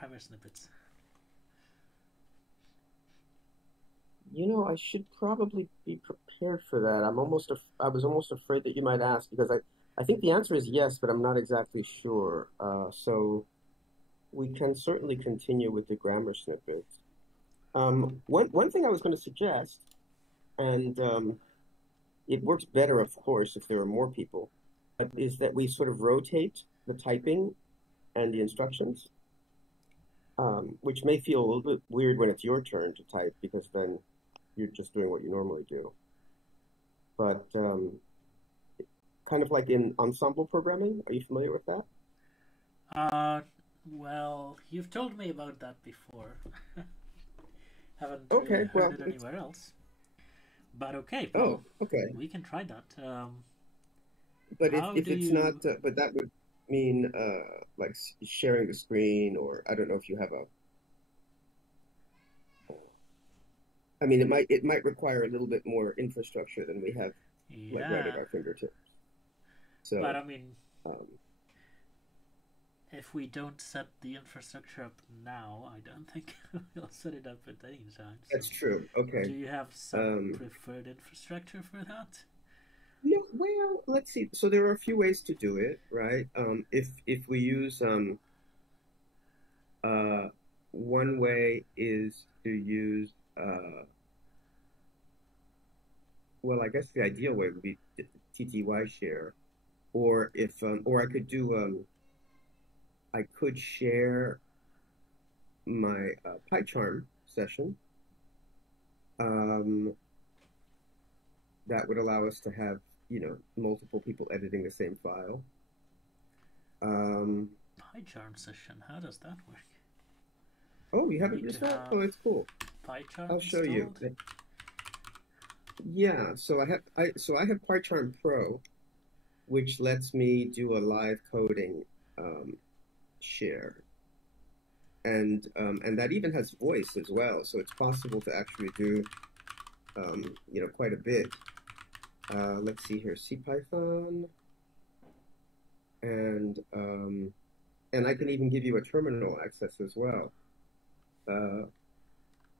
grammar snippets? You know, I should probably be prepared for that. I was almost afraid that you might ask because I think the answer is yes, but I'm not exactly sure. So we can certainly continue with the grammar snippets. One thing I was going to suggest, and it works better, of course, if there are more people, but is that we sort of rotate the typing and the instructions, which may feel a little bit weird when it's your turn to type because then you're just doing what you normally do. But kind of like in ensemble programming, are you familiar with that? Uh, well, you've told me about that before. Haven't really Okay, heard well, it it's anywhere else. But okay, oh, well, okay. we can try that. But How if do it's not, you? but that would mean like sharing the screen, or I don't know if you have a. I mean, it might require a little bit more infrastructure than we have, like right at Yeah, our fingertips. but So, I mean, um, if we don't set the infrastructure up now, I don't think we'll set it up at any time. So, that's true. do Okay. you have some Um, preferred infrastructure for that? yeah, well, let's see. So there are a few ways to do it, right? If we use uh, one way is to use well, I guess the ideal way would be TTY share, or if or I could share my PyCharm session. Um, that would allow us to have, multiple people editing the same file. Um, PyCharm session. How does that work? oh, you You haven't need to used that? have Oh, it's cool. PyCharm I'll show you. installed. Yeah, so I have PyCharm Pro, which lets me do a live coding um, share, and that even has voice as well. So it's possible to actually do quite a bit. Let's see here, CPython, and and I can even give you a terminal access as well. Uh,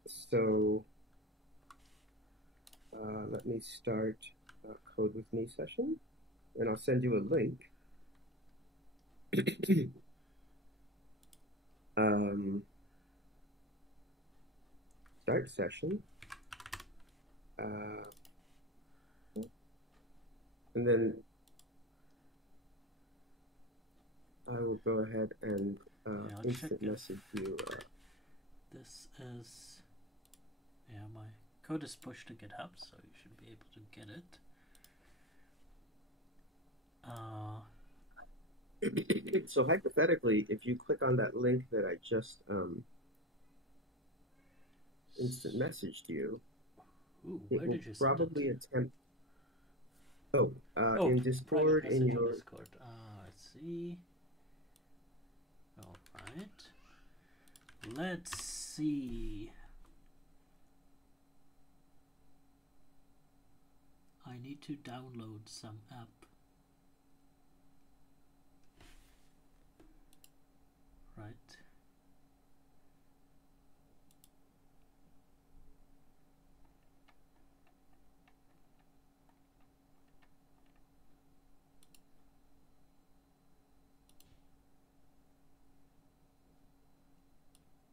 so let me start Code with Me session, and I'll send you a link. um, Start session, uh, and then I will go ahead and Yeah, I'll check instant if message you. this is. Yeah, my code is pushed to GitHub, so you should be able to get it. Uh, So hypothetically, if you click on that link that I just instant messaged you, ooh, it where will did you send it? probably attempt. Oh, Oh, in private Discord, in message in your. Discord. Let's see. All right. Let's see. I need to download some app. Right.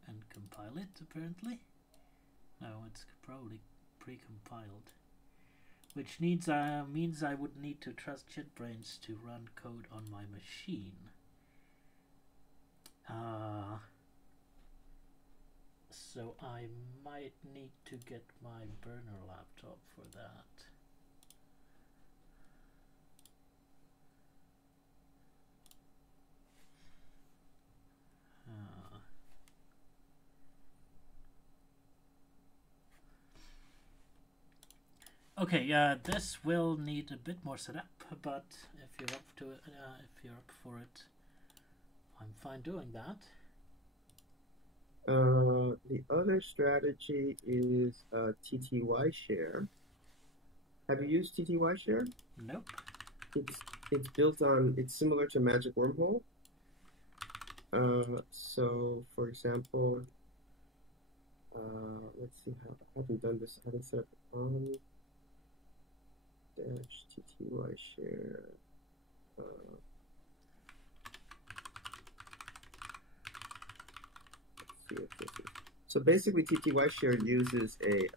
And compile it, apparently. No, it's probably pre-compiled. Which means I would need to trust JetBrains to run code on my machine. So I might need to get my burner laptop for that. Okay, this will need a bit more setup, but if you're up to it, if you're up for it, I'm fine doing that. The other strategy is TTY share. Have you used TTY share? Nope. It's it's built on. It's similar to Magic Wormhole. So for example, let's see how I haven't done this. I haven't set up on dash tty share. Let's see what this is. So basically, tty share uses a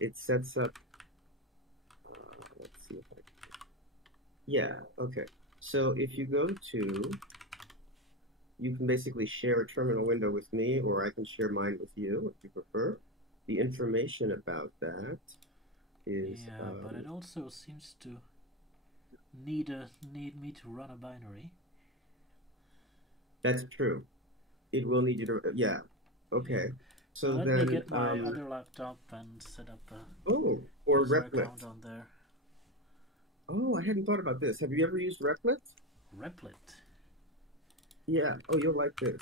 it sets up. Let's see if I can. Yeah. Okay. So if you go to, you can basically share a terminal window with me, or I can share mine with you if you prefer. The information about that is Yeah, but it also seems to need me to run a binary. that's true. It will need you to, yeah. Yeah. Okay. Now So let me then, get my other laptop and set up a oh, or user Replit. account on there. Oh, I hadn't thought about this. Have you ever used Replit? Replit. Yeah. Oh, you'll like this.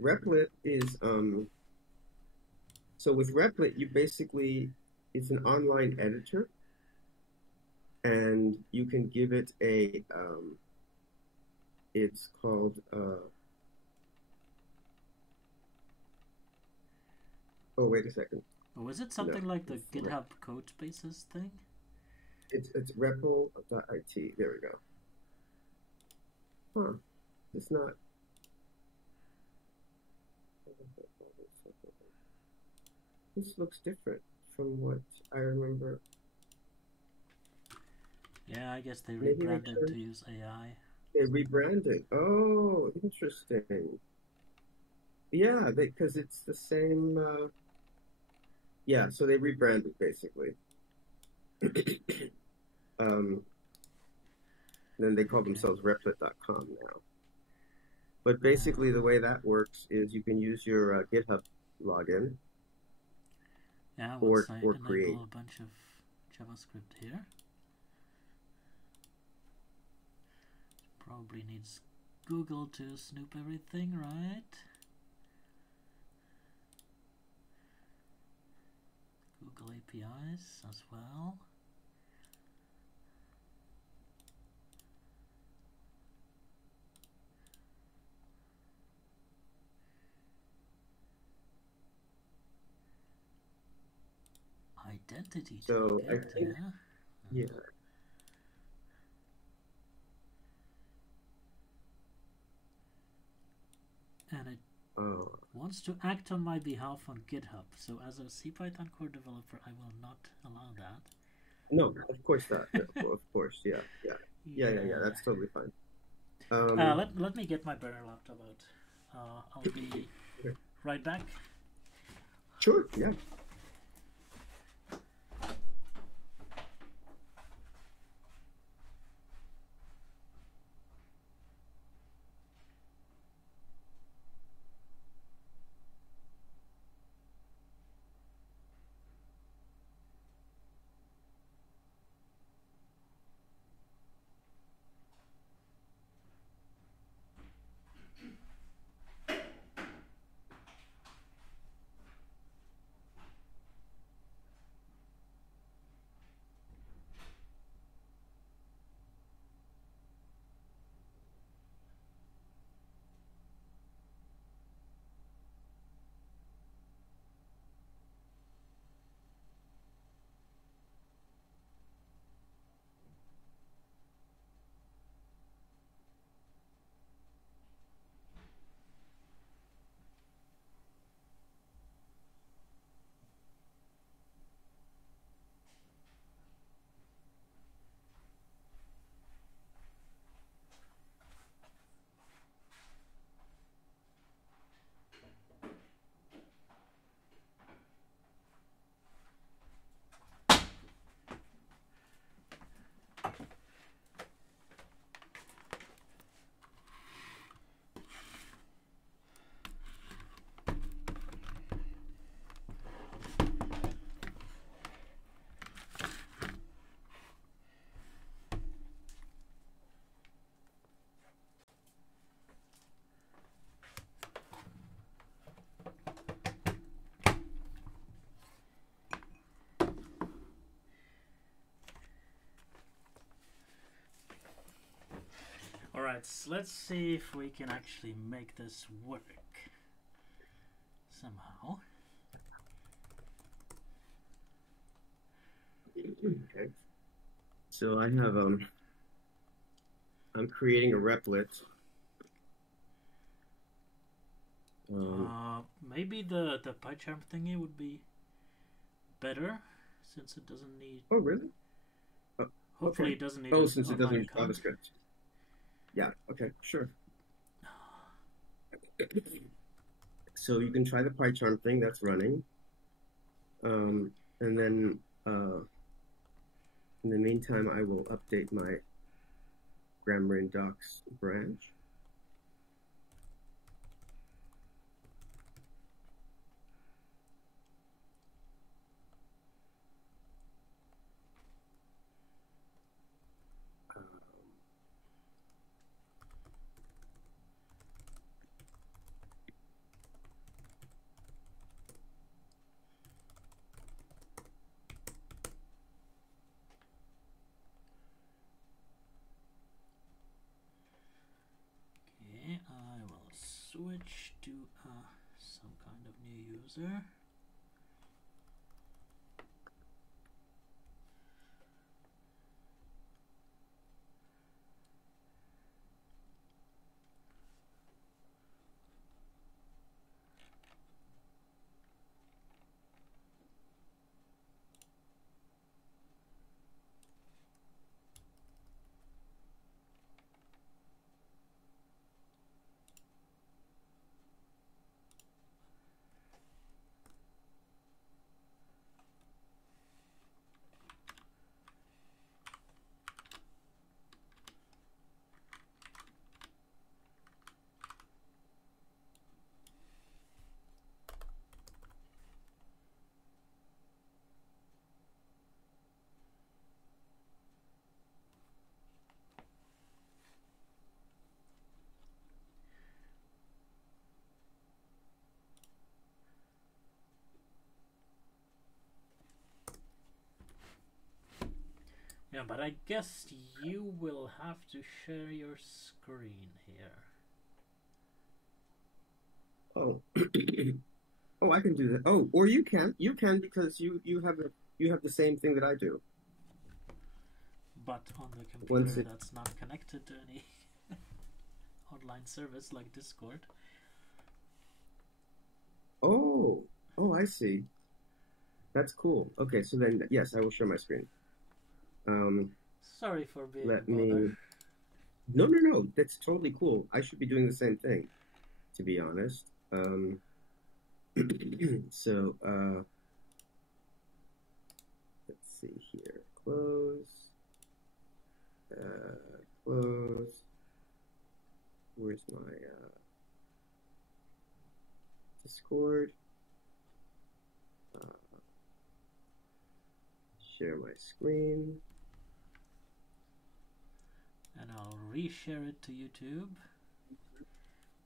Replit is, so with Replit, you basically, it's an online editor, and you can give it a, it's called, oh, wait a second. Oh, is it No, something like the it's GitHub code spaces thing? it's repl.it. There we go. Huh. It's not. This looks different from what I remember. Yeah, I guess they Maybe they rebranded to use AI. They rebranded. Oh, interesting. Yeah, because it's the same. Yeah, so they rebranded basically. um, then they call themselves Replit.com now. But basically, the way that works is you can use your GitHub login Yeah, or once I or create. enable a bunch of JavaScript here. Probably needs Google to snoop everything, right? Google APIs as well. Identity So I toolkit, think, yeah. yeah. And it Oh, wants to act on my behalf on GitHub. So as a CPython core developer, I will not allow that. no, of course not. No, of course, yeah, yeah, yeah, yeah, yeah. Yeah. That's totally fine. Let me get my better laptop out. I'll be Okay. right back. Sure, yeah. let's see if we can actually make this work somehow. Okay. So I have I'm creating a replit. Maybe the PyCharm thingy would be better, since it doesn't need. Oh, really? Hopefully, okay. it doesn't need. Oh, since it doesn't online use account. JavaScript. Yeah. Okay. Sure. So you can try the PyCharm thing that's running, and then in the meantime, I will update my Grammarly docs branch. Okay, I will switch to some kind of new user. Yeah, but I guess you will have to share your screen here. Oh, oh, I can do that. Oh, or you can because you have the same thing that I do. But on the computer that's not connected to any online service like Discord. Oh, I see. That's cool. Okay, so then yes, I will share my screen. Sorry for being let a bother. me. No. That's totally cool. I should be doing the same thing, to be honest. So let's see here. Close. Close. Where's my Discord? Share my screen. And I'll reshare it to YouTube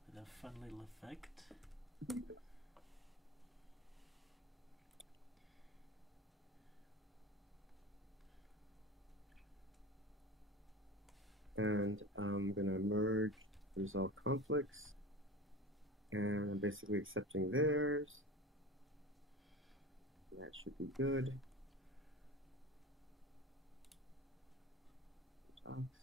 with a fun little effect. And I'm gonna merge, resolve conflicts, and I'm basically accepting theirs. That should be good. Docs.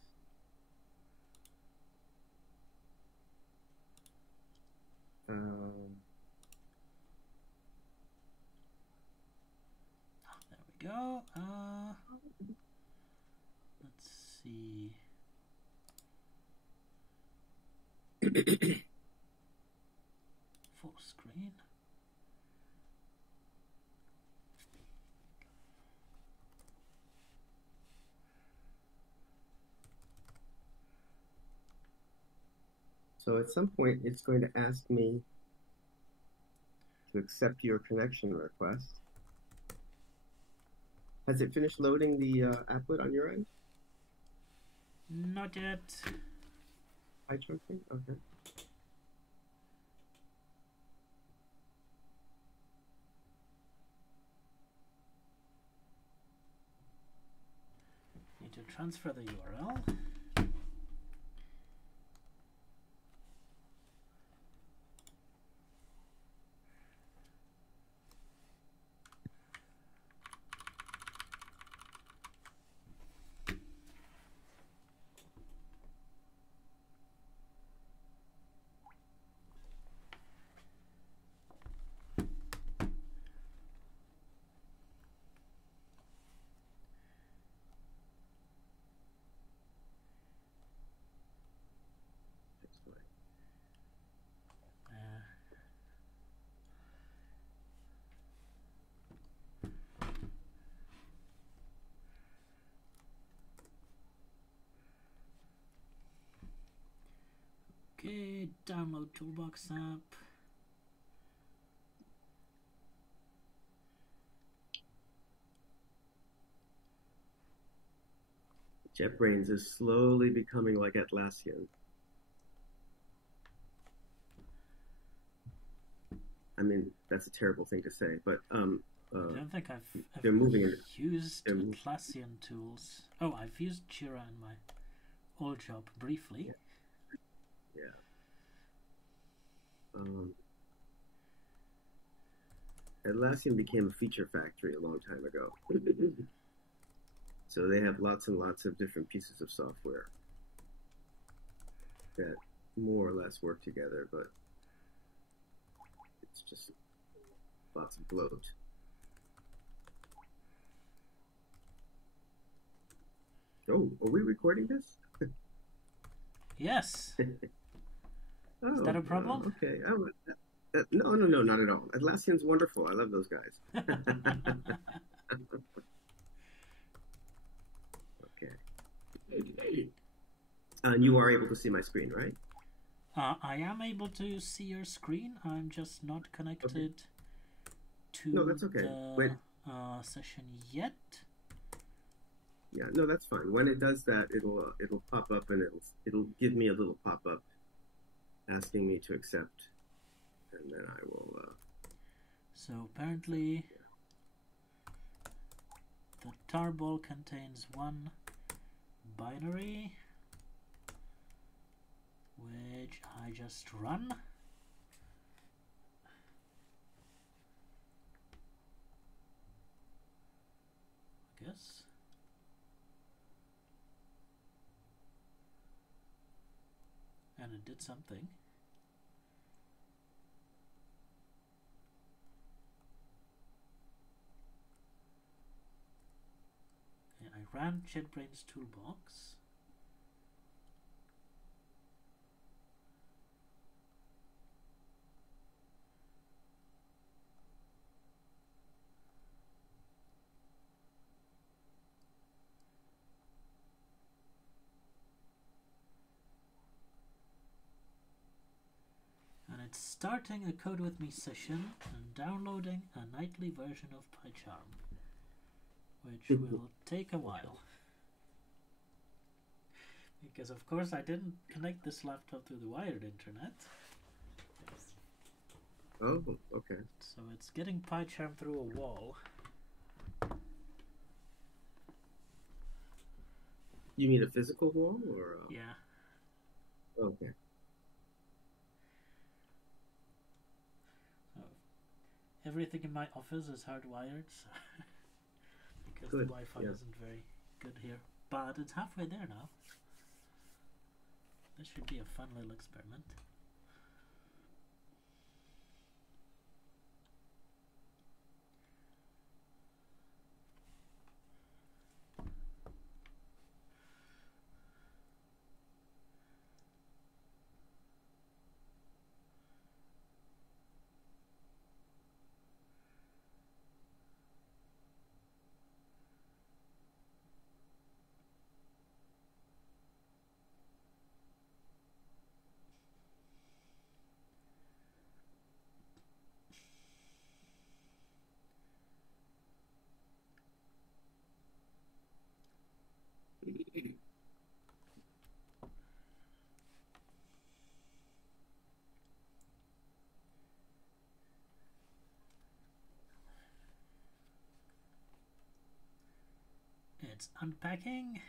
There we go. Let's see. Full screen. So at some point, it's going to ask me to accept your connection request. Has it finished loading the applet on your end? Not yet. PyCharm thing? Okay. Need to transfer the URL. Download Toolbox app. JetBrains is slowly becoming like Atlassian. I mean, that's a terrible thing to say, but I don't think I've they're ever moving in. used Atlassian tools. Oh, I've used Jira in my old job briefly. Yeah. Atlassian became a feature factory a long time ago. So they have lots and lots of different pieces of software that more or less work together, but it's just lots of bloat. Oh, are we recording this? Yes. Oh, is that a problem? Okay. Oh, no, not at all. Atlassian's wonderful. I love those guys. Okay. And you are able to see my screen, right? I am able to see your screen. I'm just not connected to No, that's okay. the session yet. Yeah, no, that's fine. When it does that, it'll pop up and it'll give me a little pop up asking me to accept, and then I will. So apparently, the tarball contains one binary, which I just run. I guess. And it did something. Okay, I ran JetBrains Toolbox. And it's starting a Code With Me session and downloading a nightly version of PyCharm, which will take a while. Because of course I didn't connect this laptop to the wired internet. Oh, okay. So it's getting PyCharm through a wall. You mean a physical wall or? Yeah. Okay. Everything in my office is hardwired, so because Good. the Wi-Fi Yeah. isn't very good here. But it's halfway there now. This should be a fun little experiment. It's unpacking.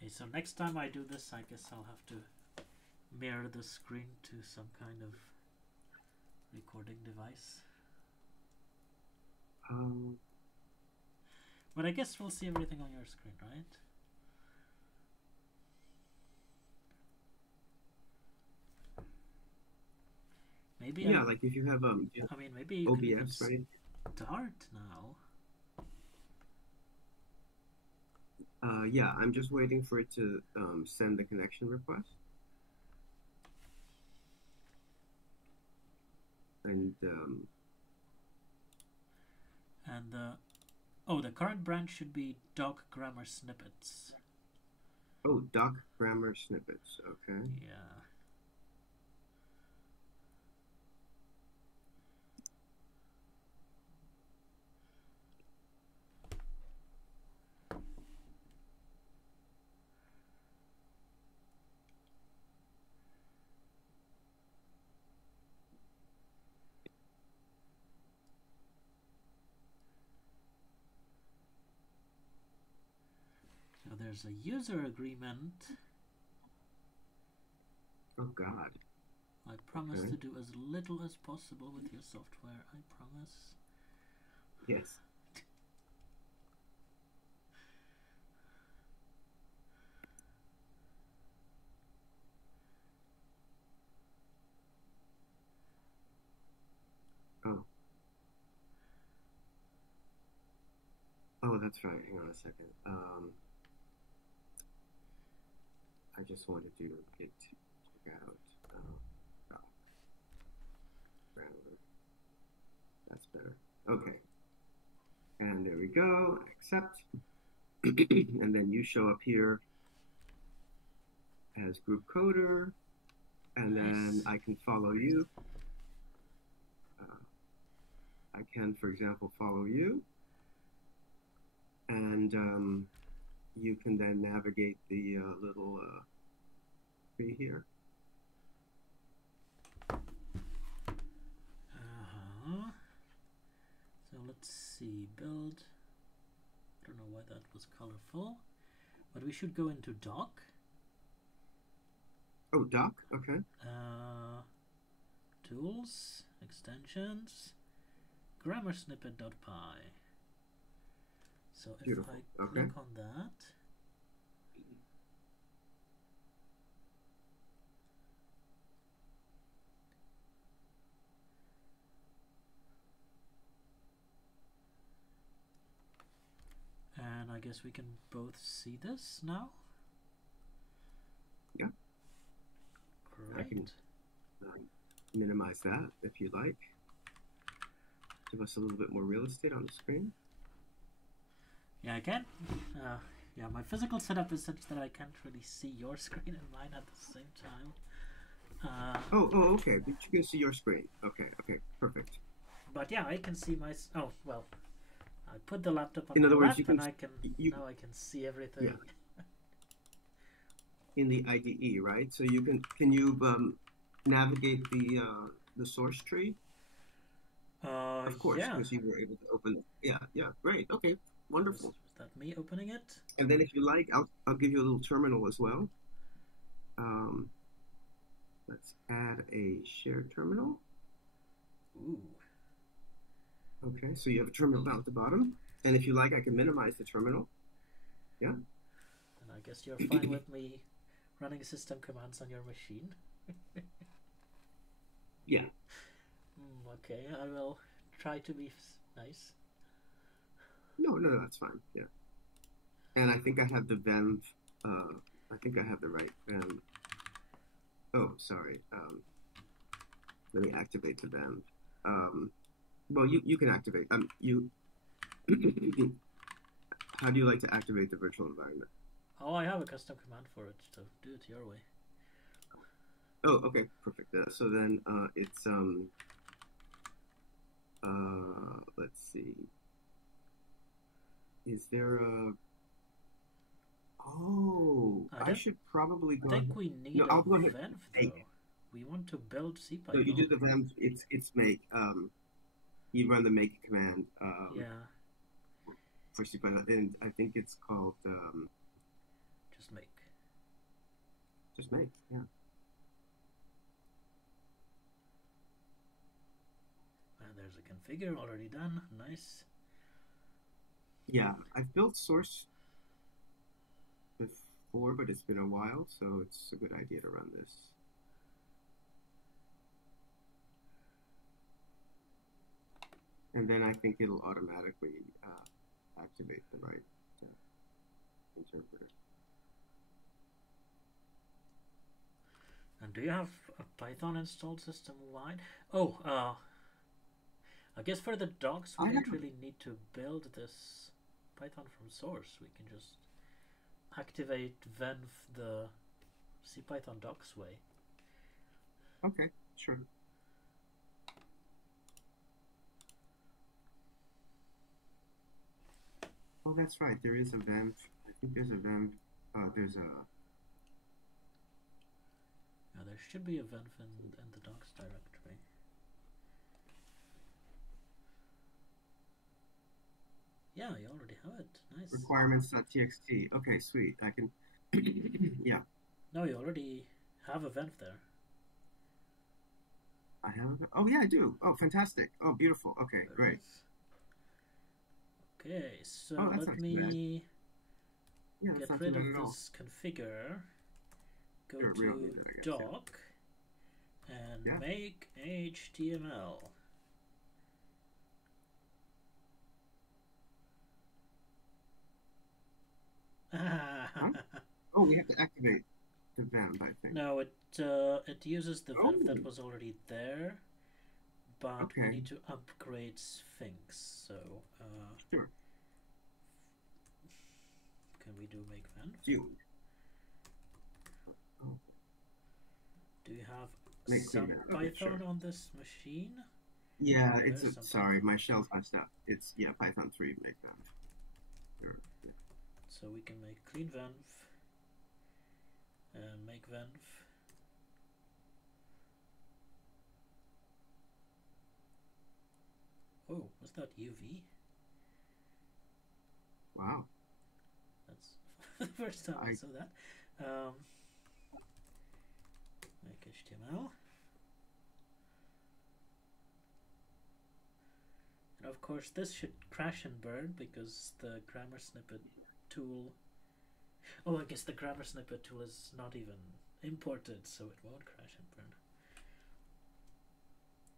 Okay, so next time I do this, I guess I'll have to mirror the screen to some kind of recording device. But I guess we'll see everything on your screen, right? Maybe Yeah, like if you have I mean, maybe you OBS, right? Start now. Yeah, I'm just waiting for it to send the connection request. And And the current branch should be doc grammar snippets. oh, doc grammar snippets. Okay. Yeah. So there's a user agreement. Oh God. I promise Okay. to do as little as possible with your software. I promise. Yes. Oh. Oh, that's right. Hang on a second. I just wanted to check out doc grammar. That's better. Okay. And there we go. Accept. And then you show up here as group coder, and then I can follow you. I can, for example, follow you, and you can then navigate the little tree here. So let's see, build. I don't know why that was colorful, but we should go into doc. Oh, doc. Okay. Tools, extensions, grammar snippet.py. So if Beautiful. I click on that, and I guess we can both see this now. Yeah. Great. I can minimize that if you like. Give us a little bit more real estate on the screen. Yeah, I can. Yeah, my physical setup is such that I can't really see your screen and mine at the same time. Oh, okay. But you can see your screen. Okay, perfect. But yeah, I can see my. Oh well, I put the laptop on In my other words, lap, you can. and now I can see everything. Yeah. In the IDE, right? So you can you navigate the source tree? Of course, yeah. because you were able to open it. Yeah, great. Okay, wonderful. Was that me opening it? And then if you like, I'll give you a little terminal as well. Let's add a shared terminal. Ooh. Okay, so you have a terminal down at the bottom. And if you like, I can minimize the terminal. Yeah. And I guess you're fine with me running system commands on your machine. Yeah. Okay, I will try to be nice. No, that's fine. Yeah. And I think I have the venv. I think I have the right venv. Oh, sorry. Let me activate the venv. Well, you can activate. You. How do you like to activate the virtual environment? Oh, I have a custom command for it, so do it your way. Oh, okay, perfect. So then it's let's see. Is there a? Oh, I should probably go. I think we need I'll go venv ahead. though. We want to build CPython. So you do the venv. It's make. You run the make command. Yeah. For CPython, and I think it's called just make. Just make, yeah. And there's a configure already done. Nice. Yeah, I've built source before, but it's been a while, so it's a good idea to run this. And then I think it'll automatically activate the right interpreter. And do you have a Python installed system-wide? Oh, I guess for the docs, we I have don't really need to build this Python from source. We can just activate venv the CPython docs way. okay, sure. Oh, that's right. There is a venv. I think there's a venv. There's a. Now there should be a venv in the docs directory. Yeah, you already have it. Nice. Requirements.txt. Okay, sweet. I can. Yeah. No, you already have a venv there. I have. Oh, yeah, I do. Oh, fantastic. Oh, beautiful. Okay, There great. it is. Okay, so Oh, that's let not too bad. me Yeah, that's get not too rid bad of at all. this configure. Go Sure, we don't need to that, I guess. Yeah. doc and Yeah. make HTML. Huh? Oh, we have to activate the venv, I think. No, it uses the venv that Oh, was already there, but we okay. need to upgrade Sphinx. So Sure. can we do make venv? June. Oh, Do you have make clean some venv. Okay, Python sure. on this machine? Yeah, Yeah, it's there's a, some sorry, Python. my shell's messed up. It's, yeah, Python 3 make venv. Sure. Yeah. So we can make clean venv and make venv. Oh, was that UV? Wow. That's the first time I saw that. Make HTML. And of course this should crash and burn because the grammar snippet tool... Oh, I guess the grammar snippet tool is not even imported, so it won't crash and burn.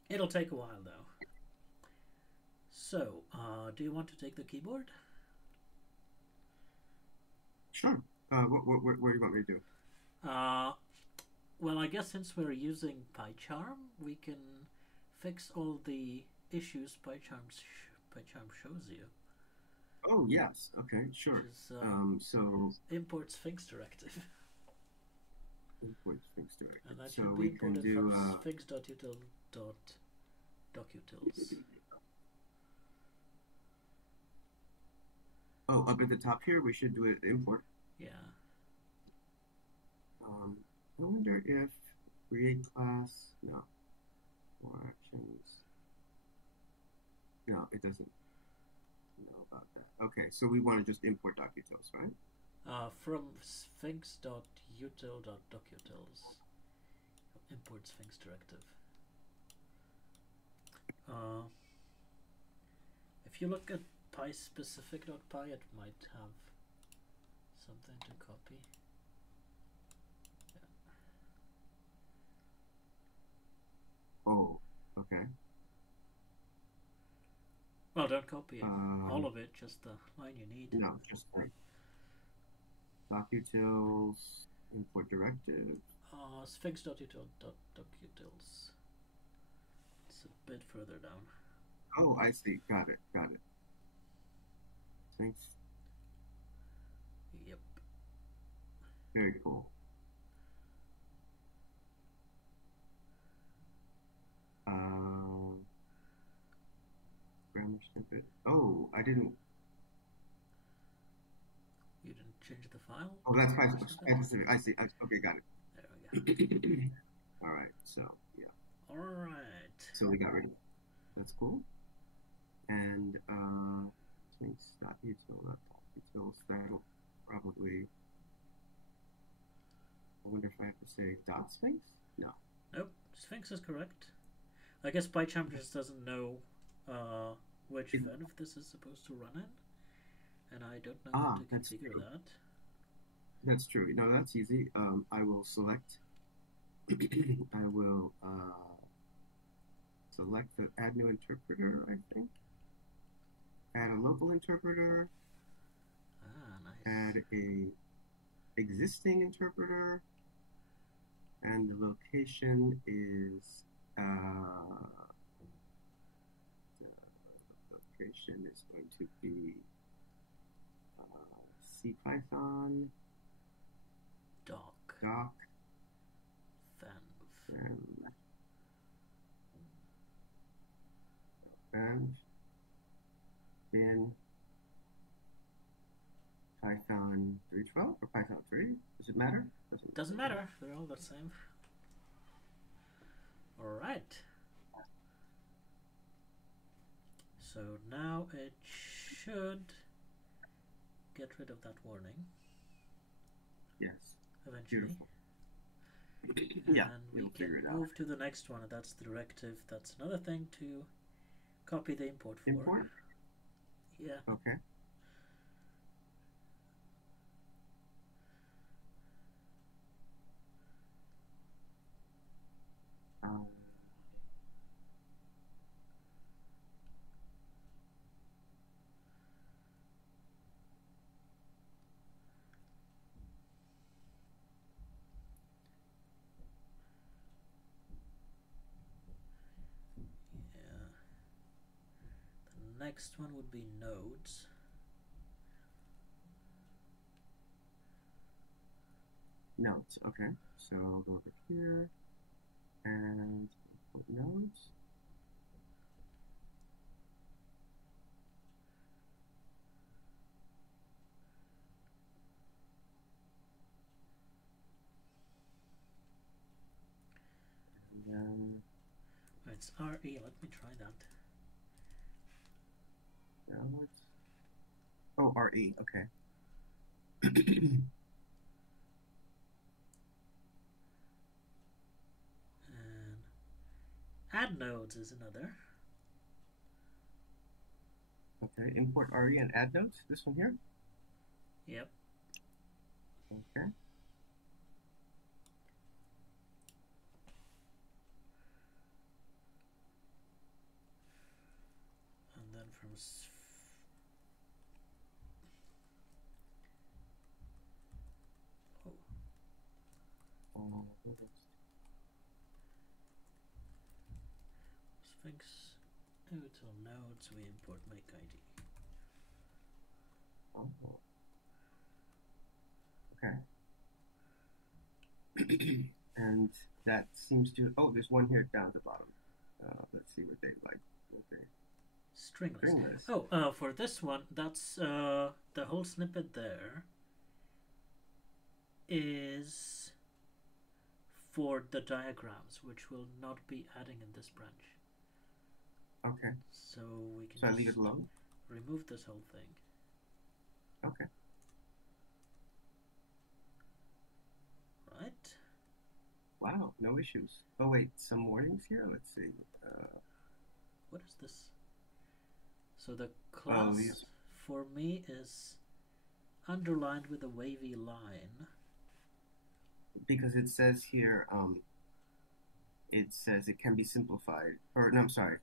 It'll take a while though. So, do you want to take the keyboard? Sure. What do you want me to do? Well, I guess since we're using PyCharm, we can fix all the issues PyCharm shows you. Oh, yes. Okay, sure. Is, so import Sphinx directive. import Sphinx directive. And that So should be we can imported do from sphinx.util.docutils. Oh, up at the top here, we should do it import. Yeah. I wonder if create class, no, more actions. No, it doesn't know about that. Okay, so we want to just import docutils, right? From sphinx.util.docutils. Import Sphinx directive. If you look at pyspecific.py, it might have something to copy. Yeah. Oh, okay. Well, don't copy all of it, just the line you need. No, just like docutils, import directive. Sphinx.util.docutils. It's a bit further down. Oh, I see. Got it. Got it. Thanks. Yep. Very cool. Grammar snippet. Oh, I didn't. You didn't change the file? Oh, that's specific. I see. Okay, got it. There we go. All right. So yeah. All right. So we got rid of it. That's cool. And Sphinx.util.utils. That'll probably. I wonder if I have to say dot Sphinx. No. Nope. Sphinx is correct. I guess PyCharm just doesn't know which venv this is supposed to run in, and I don't know how to configure that. That's true. No, that's easy. I will select. I will select the add new interpreter. I think. Add a local interpreter. Ah, nice. Add a existing interpreter, and the location is violation is going to be CPython doc fenv bin Python 3.12 or Python 3? Does it matter? Doesn't matter. They're all the same. All right. So now it should get rid of that warning. Yes. Eventually. Beautiful. Yeah. And we can move to the next one. That's the directive. That's another thing to copy the import for. Import? Yeah. Okay. The next one would be nodes. Nodes, okay. So I'll go over here and put nodes. And it's RE. Let me try that. Nodes. Oh, RE, okay. And add nodes is another. Okay, import RE and add nodes. This one here? Yep. Okay. And then from Sphinx to nodes we import make ID. Oh. Okay. And that seems to. Oh, there's one here down at the bottom. Let's see what they like. Okay. Stringless. Oh, for this one, that's the whole snippet there is for the diagrams, which will not be adding in this branch. Okay. So we can. So I leave it alone. Remove this whole thing. Okay. Right. Wow, no issues. Oh wait, some warnings here. Let's see. What is this? So the class for me is underlined with a wavy line. Because it says here, it says it can be simplified. Or no, I'm sorry.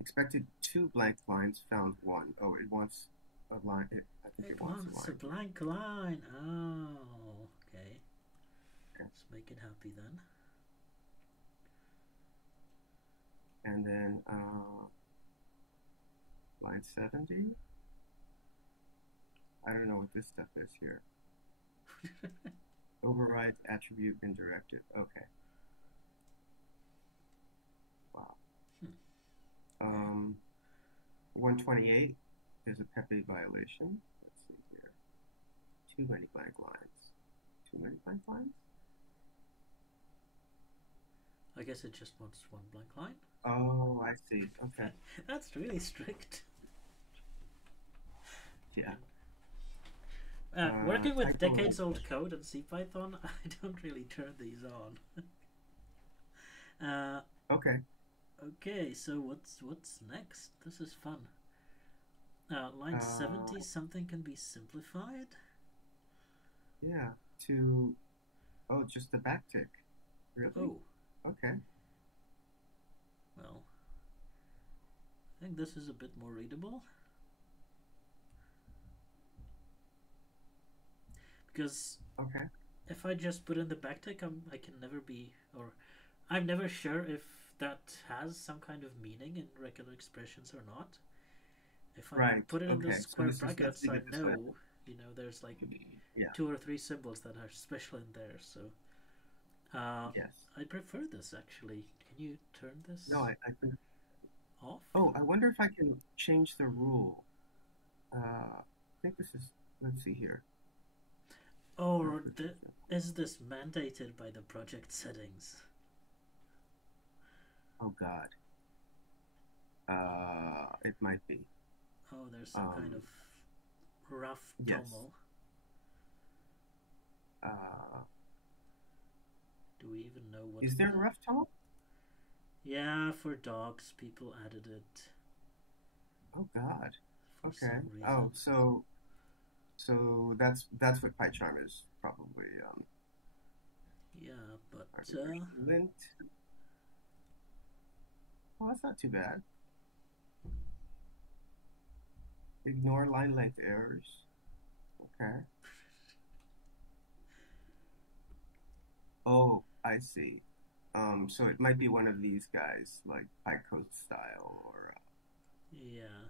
Expected 2 blank lines, found 1. Oh, it wants a line. I think it wants a blank line. Oh, okay. Let's make it happy then. And then line 70. I don't know what this stuff is here. Override attribute and directive. Okay. Wow. 128 is a Pepe violation. Let's see here. Too many blank lines. Too many blank lines? I guess it just wants 1 blank line. Oh, I see. Okay. That's really strict. Yeah. Working with decades-old code and CPython, I don't really turn these on. Okay. Okay, so what's next? This is fun. Line 70, something can be simplified? Yeah, just the backtick. Really? Oh. Okay. Well, I think this is a bit more readable. Because if I just put in the backtick, I can never be, or I'm never sure if that has some kind of meaning in regular expressions or not. If I Right. put it in the Okay. So square let's brackets, leave I it this way. know, there's like Yeah. 2 or 3 symbols that are special in there. So uh, Yes. I prefer this actually. Can you turn No, this I think. off? Oh, I wonder if I can change the rule. I think this is. Let's see here. Or is this mandated by the project settings? Oh God. It might be. Oh, there's some kind Um, of rough yes. toml. Uh, Do we even know what? is there a rough tone? Yeah, for dogs, people added it Oh God. for Okay. some reason. Oh, so that's what PyCharm is probably. Yeah, but Lint. Well, that's not too bad. Ignore line length errors. Okay. Oh, I see. So it might be one of these guys, like PyCode style or yeah,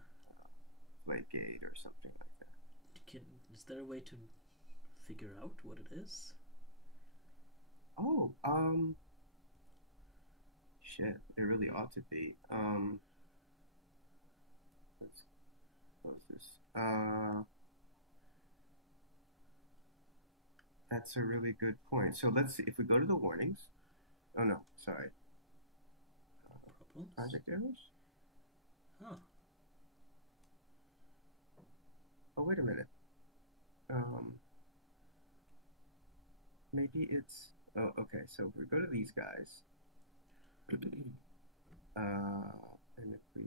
Flakegate or something like that. can is there a way to figure out what it is? Oh, shit. It really ought to be. Let's close this. That's a really good point. So let's see if we go to the warnings. Oh no, sorry. Problems? Project errors. Huh. Oh, wait a minute. Um, maybe it's. Oh, okay. So if we go to these guys, and if we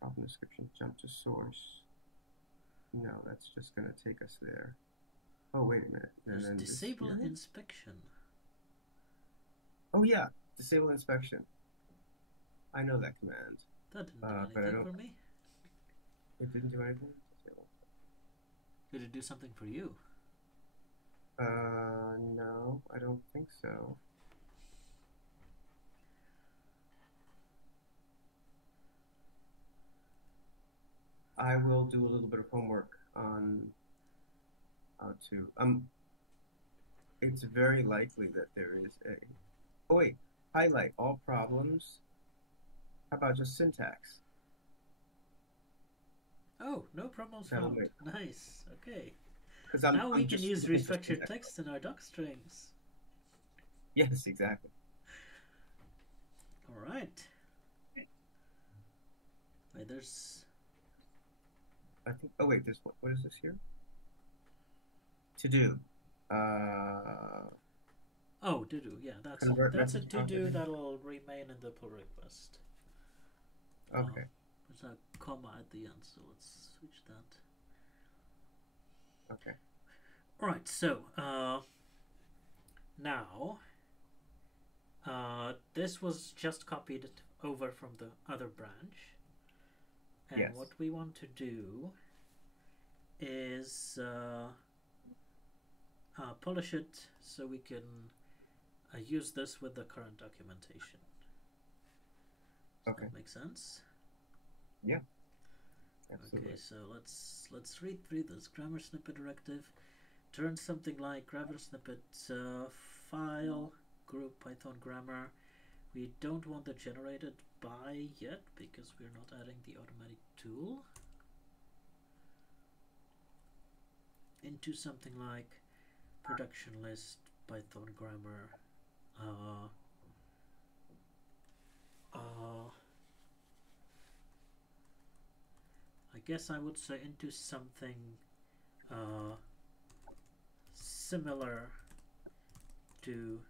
problem description, jump to source. No, that's just going to take us there. Oh, wait a minute. And There's then disable inspection. Oh yeah, disable inspection. I know that command. That didn't do But I anything don't. for me. It didn't do anything. Did it do something for you? No, I don't think so. I will do a little bit of homework on how to. It's very likely that there is a. Oh wait, highlight all problems. How about just syntax? Oh, no problems That'll found. do. Nice. Okay. Because Now we I'm can just use looking for restructured syntax. text in our doc strings. Yes, exactly. All right. Wait, there's. I think. Oh wait, there's what is this here? To do. Oh, to do. Yeah, Convert that's a message to do that'll remain in the pull request. Okay. There's a comma at the end, so let's switch that. Okay. All right. So now this was just copied over from the other branch, and Yes. what we want to do is polish it so we can use this with the current documentation. Does Okay. that make sense? Yeah. Absolutely. Okay, so let's read through this grammar snippet directive. Turn something like grammar snippet file group Python grammar. We don't want the generated by yet because we're not adding the automatic tool. Into something like production list Python grammar. I guess I would say into something similar to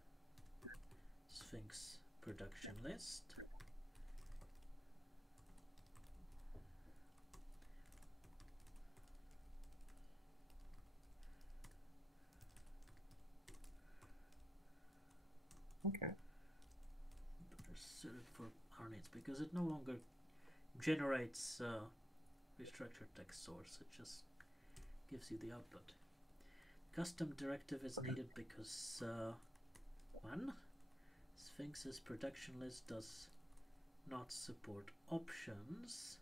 Sphinx production list. Okay. Better suited for our needs because it no longer generates restructured text source, it just gives you the output. Custom directive is needed because one, Sphinx's production list does not support options.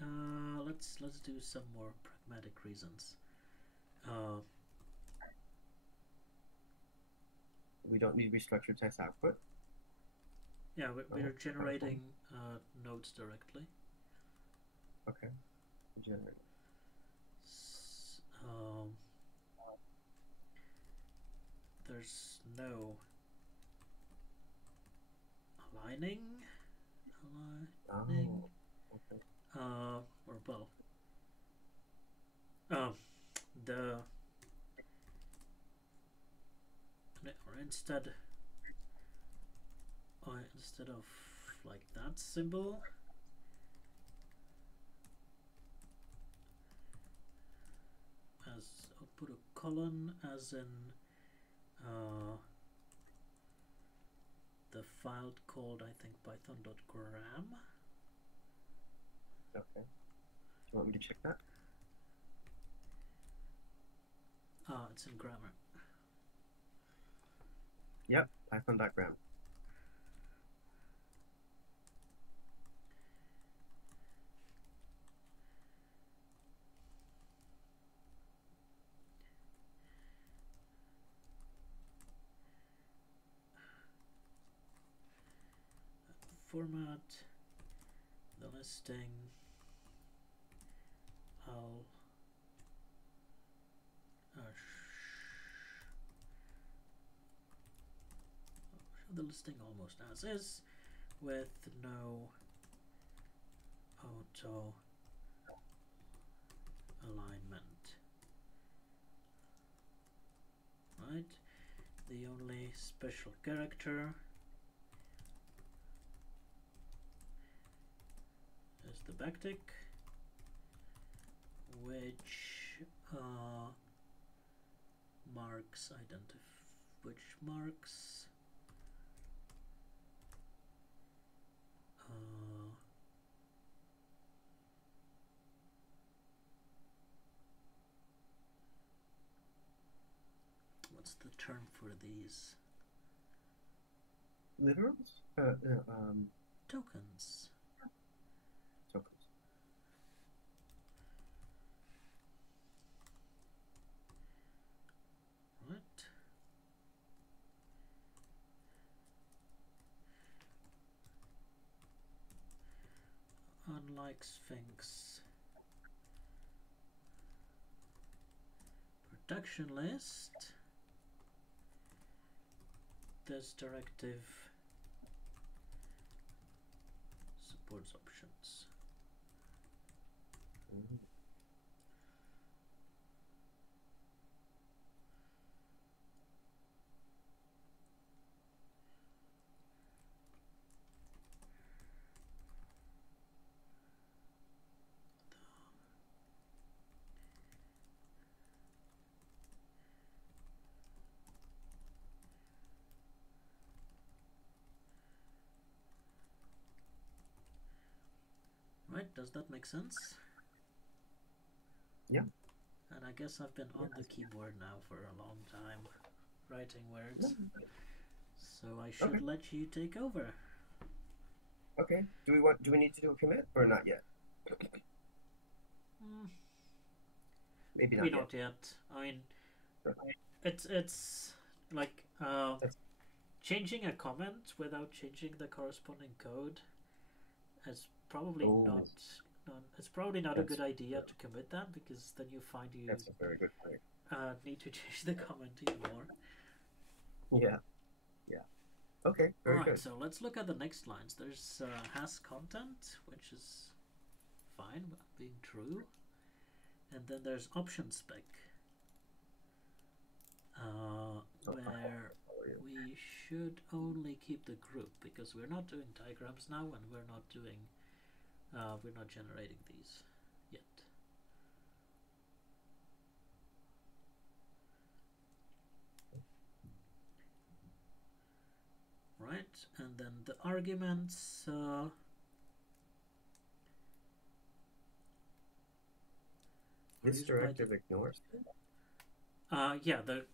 Let's do some more pragmatic reasons. We don't need restructured text output. Yeah, we're generating nodes directly. Okay. Generate. There's no aligning. Oh, okay. Or well, the or instead of like that symbol, as I'll put a colon as in the file called, I think, python.gram. Okay. Do you want me to check that? It's in grammar. Yep, python.gram. Format the listing. I'll show the listing almost as is, with no auto alignment. Right? The only special character is the backtick, which marks what's the term for these? Literals? Tokens. Tokens. Right. Unlike Sphinx, production list, this directive supports options. Mm-hmm. Right, does that make sense? Yeah. And I guess I've been on the keyboard now for a long time, writing words. So I should let you take over. Okay. Do we need to do a commit or not yet? Maybe not yet. I mean, it's like changing a comment without changing the corresponding code is probably not. It's probably not a good idea to commit that, because then you find you That's a very good point. Need to change the comment even more. Yeah. Okay, very good. So let's look at the next lines. There's has content, which is fine, being true. And then there's option spec, where we should only keep the group, because we're not doing diagrams now, and we're not generating these yet. Right, and then the arguments. This directive ignores. Yeah, the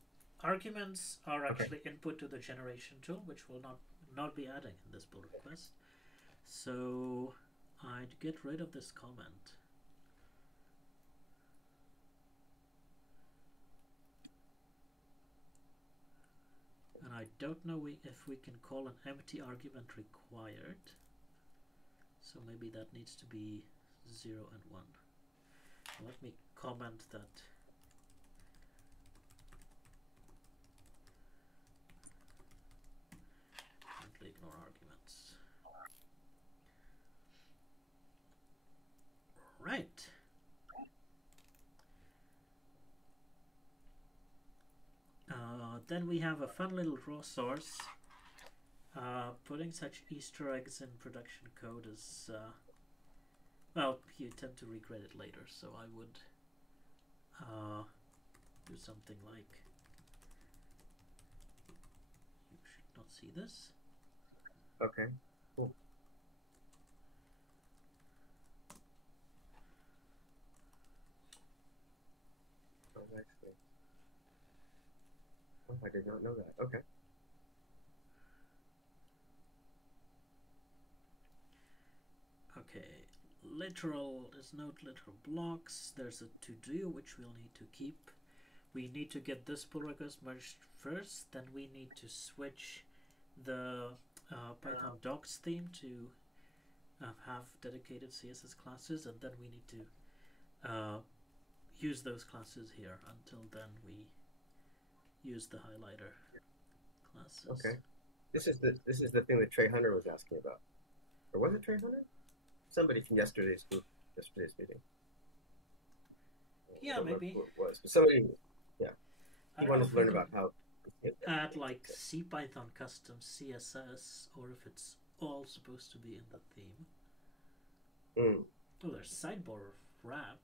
arguments are actually input to the generation tool, which will not not be adding in this pull request. So I'd get rid of this comment. And I don't know if we can call an empty argument required. So maybe that needs to be 0 and 1. Let me comment that. Simply ignore arguments. Right. Then we have a fun little raw source. Putting such Easter eggs in production code is, well, you tend to regret it later, so I would do something like, you should not see this. Okay, cool. Oh, actually. Oh, I did not know that. Okay. Okay, literal is not literal blocks. There's a to-do which we'll need to keep. We need to get this pull request merged first, then we need to switch the Python docs theme to have dedicated CSS classes, and then we need to use those classes here. Until then we use the highlighter classes. Okay. This is the thing that Trey Hunter was asking about. Or was it Trey Hunter? Somebody from yesterday's meeting. Yeah, maybe. Who it was. But somebody, yeah. He wanted to learn about how add like CPython custom CSS, or if it's all supposed to be in the theme. Mm. Oh, there's sidebar wrap.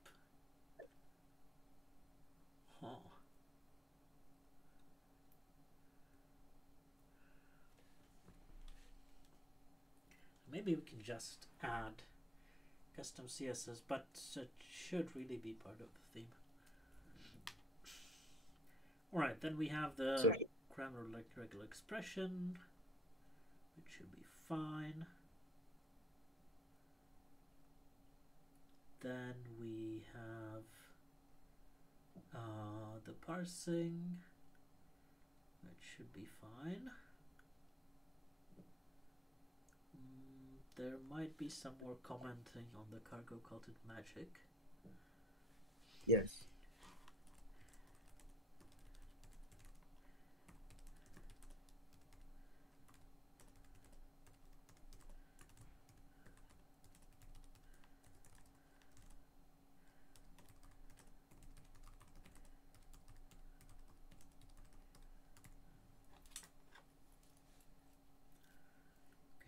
Huh. Maybe we can just add custom CSS, but it should really be part of the theme. Alright, then we have the grammar like regular expression, which should be fine. Then we have the parsing, which should be fine. There might be some more commenting on the cargo culted magic. Yes.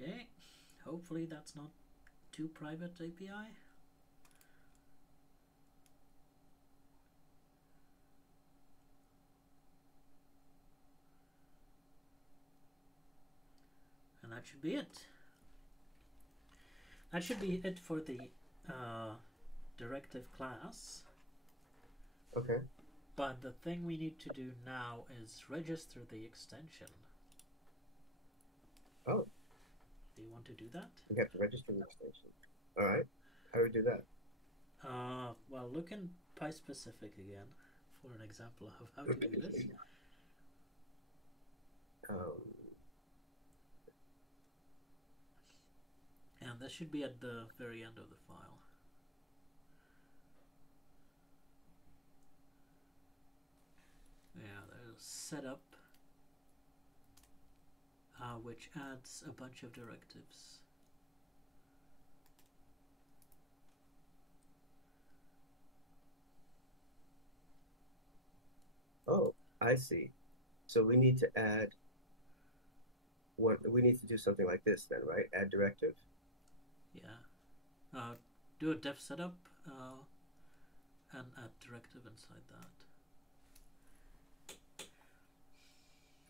Okay, hopefully that's not too private API. And that should be it. That should be it for the directive class. Okay. But the thing we need to do now is register the extension. Oh. Do you want to do that? We have to register the extension. All right. How do we do that? Well, look in PySpecific again for an example of how to do this. And this should be at the very end of the file. Yeah, there's setup, which adds a bunch of directives. Oh, I see. So we need to add we need to do something like this then, right? Add directive. Yeah. Do a dev setup and add directive inside that.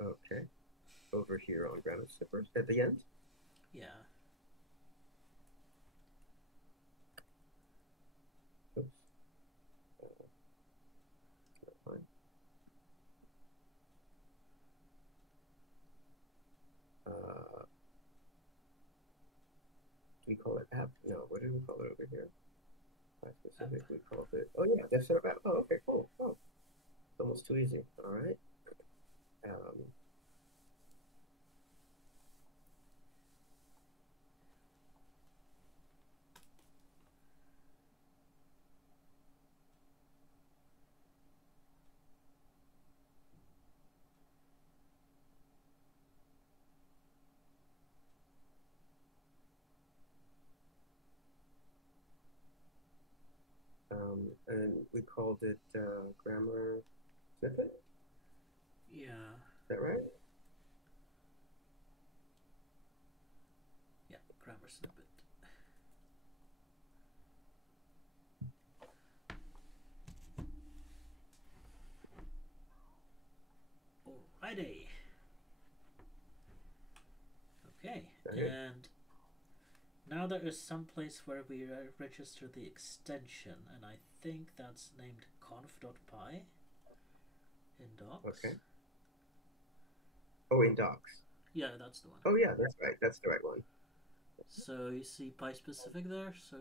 Okay. Over here on grammar snippets at the end? Yeah. Oops. Fine. we call it app? No, what did we call it over here? App. Specific, we called it. Oh yeah, desktop app. Oh, okay, cool. Oh, almost too easy. All right. Um, and we called it grammar snippet. Yeah. Is that right? Yeah, grammar snippet. Alrighty. Okay, Okay. and now there is some place where we register the extension, and I think that's named conf.py in docs. Okay. Oh, in docs. Yeah, that's the one. Oh yeah, that's right. That's the right one. So you see py specific there. So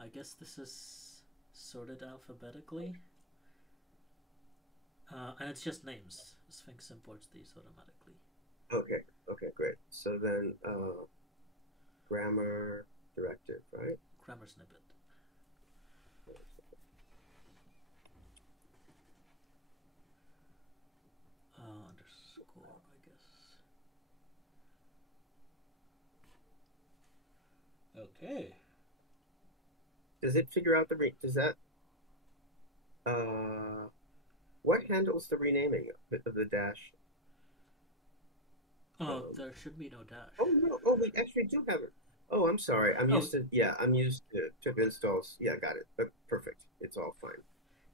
I guess this is sorted alphabetically, and it's just names. Sphinx imports these automatically. Okay. Okay, great. So then, grammar directive, right? Grammar snippet. Underscore, I guess. Okay. Does it figure out does that what handles the renaming of the dash? Oh, there should be no dash. Oh no! Oh, we actually do have it. Oh, I'm sorry. I'm Oh. used to I'm used to installs. Yeah, got it. But perfect. It's all fine.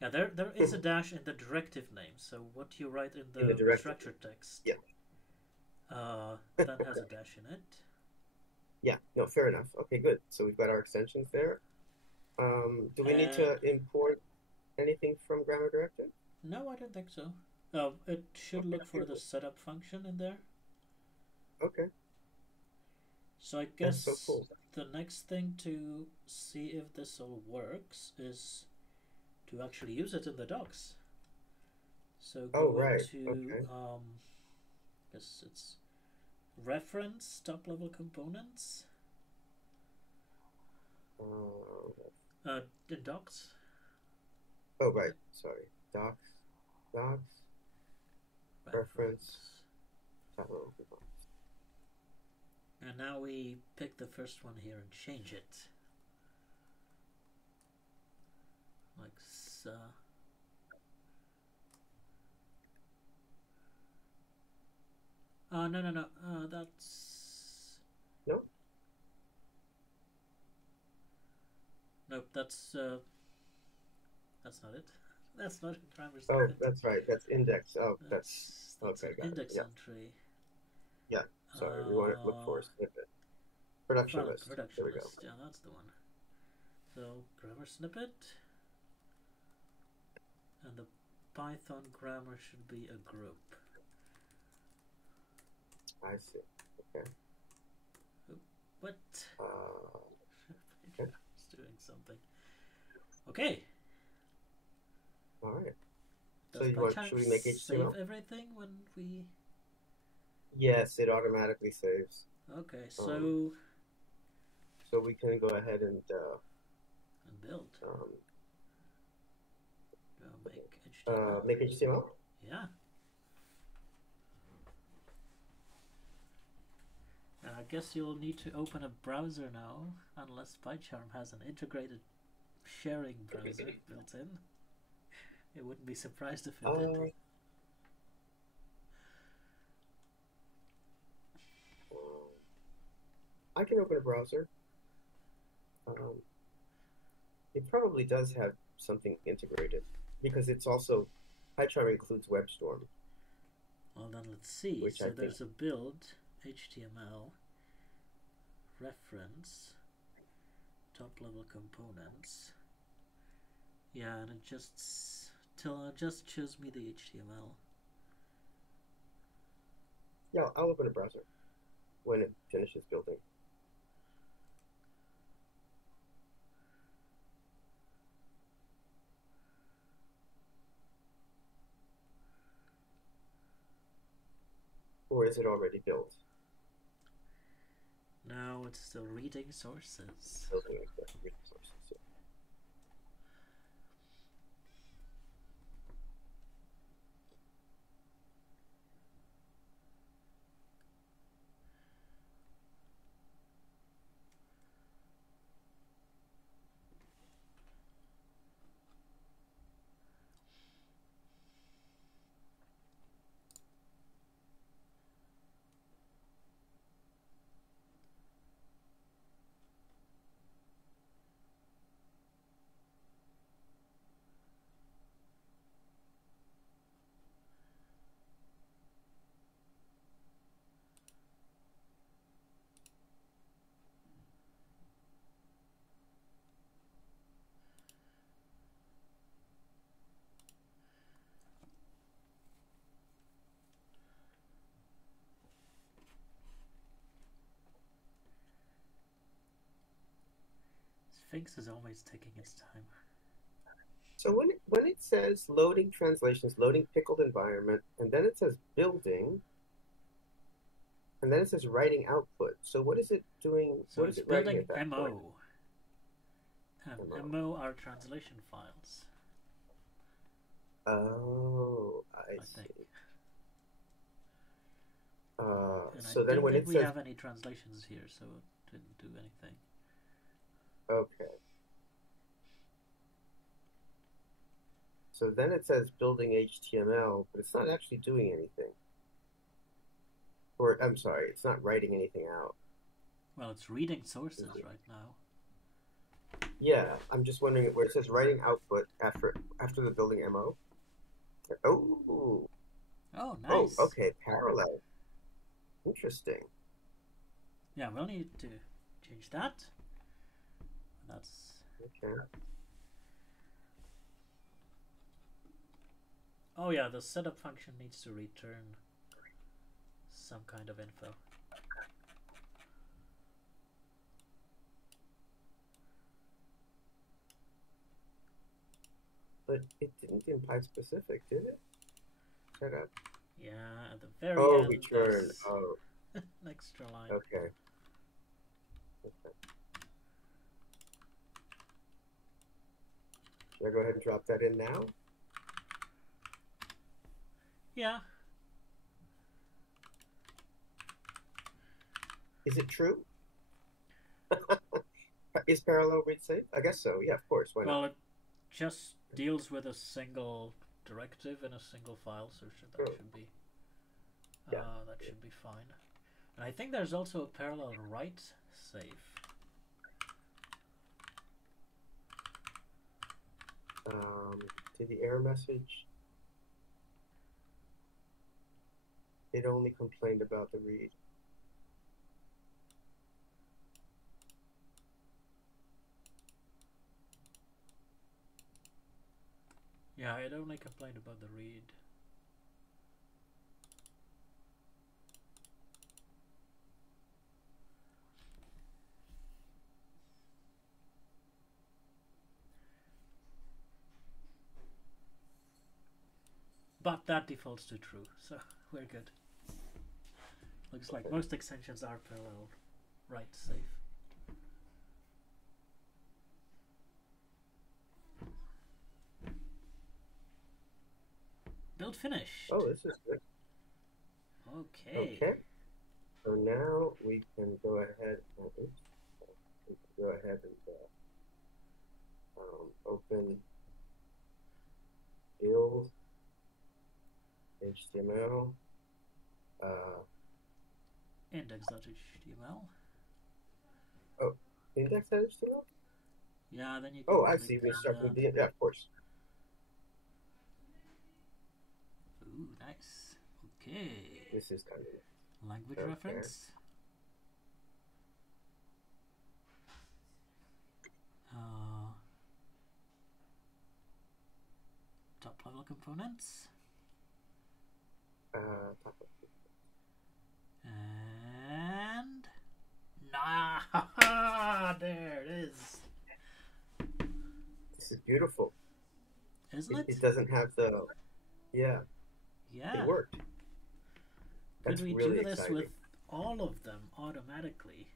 Yeah, there is a dash in the directive name. So what you write in In the the directive. structure text, Yeah. that has a dash in it. Yeah. No, fair enough. Okay, good. So we've got our extensions there. Do we need to import anything from Grammar Directive? No, I don't think so. It should look for the setup function in there. Okay. So I guess so cool. the next thing to see if this all works is to actually use it in the docs. So go into Okay. guess it's reference top level components. In docs. Oh right, sorry. Docs, reference, top level components. And now we pick the first one here and change it. Like so. No. That's... Nope. Nope, that's not it. That's not a grammar snippet. Oh, snippet. that's right. That's index. Oh, that's okay. An index entry. Yeah. Sorry, we want to look for a snippet. Production list. Production list. Yeah, that's the one. So grammar snippet, and the Python grammar should be a group. I see. Okay. What? Okay. It's doing something. Okay. All right. Does should we make HTML? Save everything when we? Yes, it automatically saves. Okay, so. So we can go ahead and build. Make HTML. Make HTML. Yeah. I guess you'll need to open a browser now, unless PyCharm has an integrated sharing browser built in. I wouldn't be surprised if it did. I can open a browser. It probably does have something integrated because it's also PyCharm includes WebStorm. Well, then let's see. So there's a build, HTML, reference, top level components. Yeah, and it just shows me the HTML. Yeah, I'll open a browser. when it finishes building. Or is it already built? No, it's still reading sources. Building resources. Yeah. Sphinx is always taking its time. So when it says loading translations, loading pickled environment, and then it says building, and then it says writing output. So what is it doing? So what it's is it writing building at that point? MO. MO are translation files. Oh, I see. Think. So then when it we says have any translations here, so it didn't do anything. Okay. So then it says building HTML, but it's not actually doing anything. Or I'm sorry, it's not writing anything out. Well, it's reading sources right now. Yeah, I'm just wondering where it says writing output after the building MO. Oh. Oh, nice. Oh, okay, parallel. Interesting. Yeah, we'll need to change that. That's okay. Oh yeah, the setup function needs to return some kind of info. But it didn't imply specific, did it? Setup. Yeah, at the very end. Return. Oh. An extra line. Okay. Should I go ahead and drop that in now? Yeah. Is it true? Is parallel read safe? I guess so. Yeah, of course. Why not? Well, it just deals with a single directive in a single file, so that should be that should be fine. And I think there's also a parallel write safe. To the error message, it only complained about the read. Yeah, it only complained about the read. But that defaults to true, so we're good. Looks like most extensions are parallel write safe. Build finished. Oh, this is good. Okay. Okay. So now we can go ahead and open build HTML. Index.html. Oh, index.html? Yeah, then you can. Oh, I see. We start with the of course. Ooh, nice. Okay. This is kind of language reference. Top level components. And beautiful. isn't It it? doesn't have the, yeah, it Yeah. worked. Could That's we really do this with exciting. all of them automatically?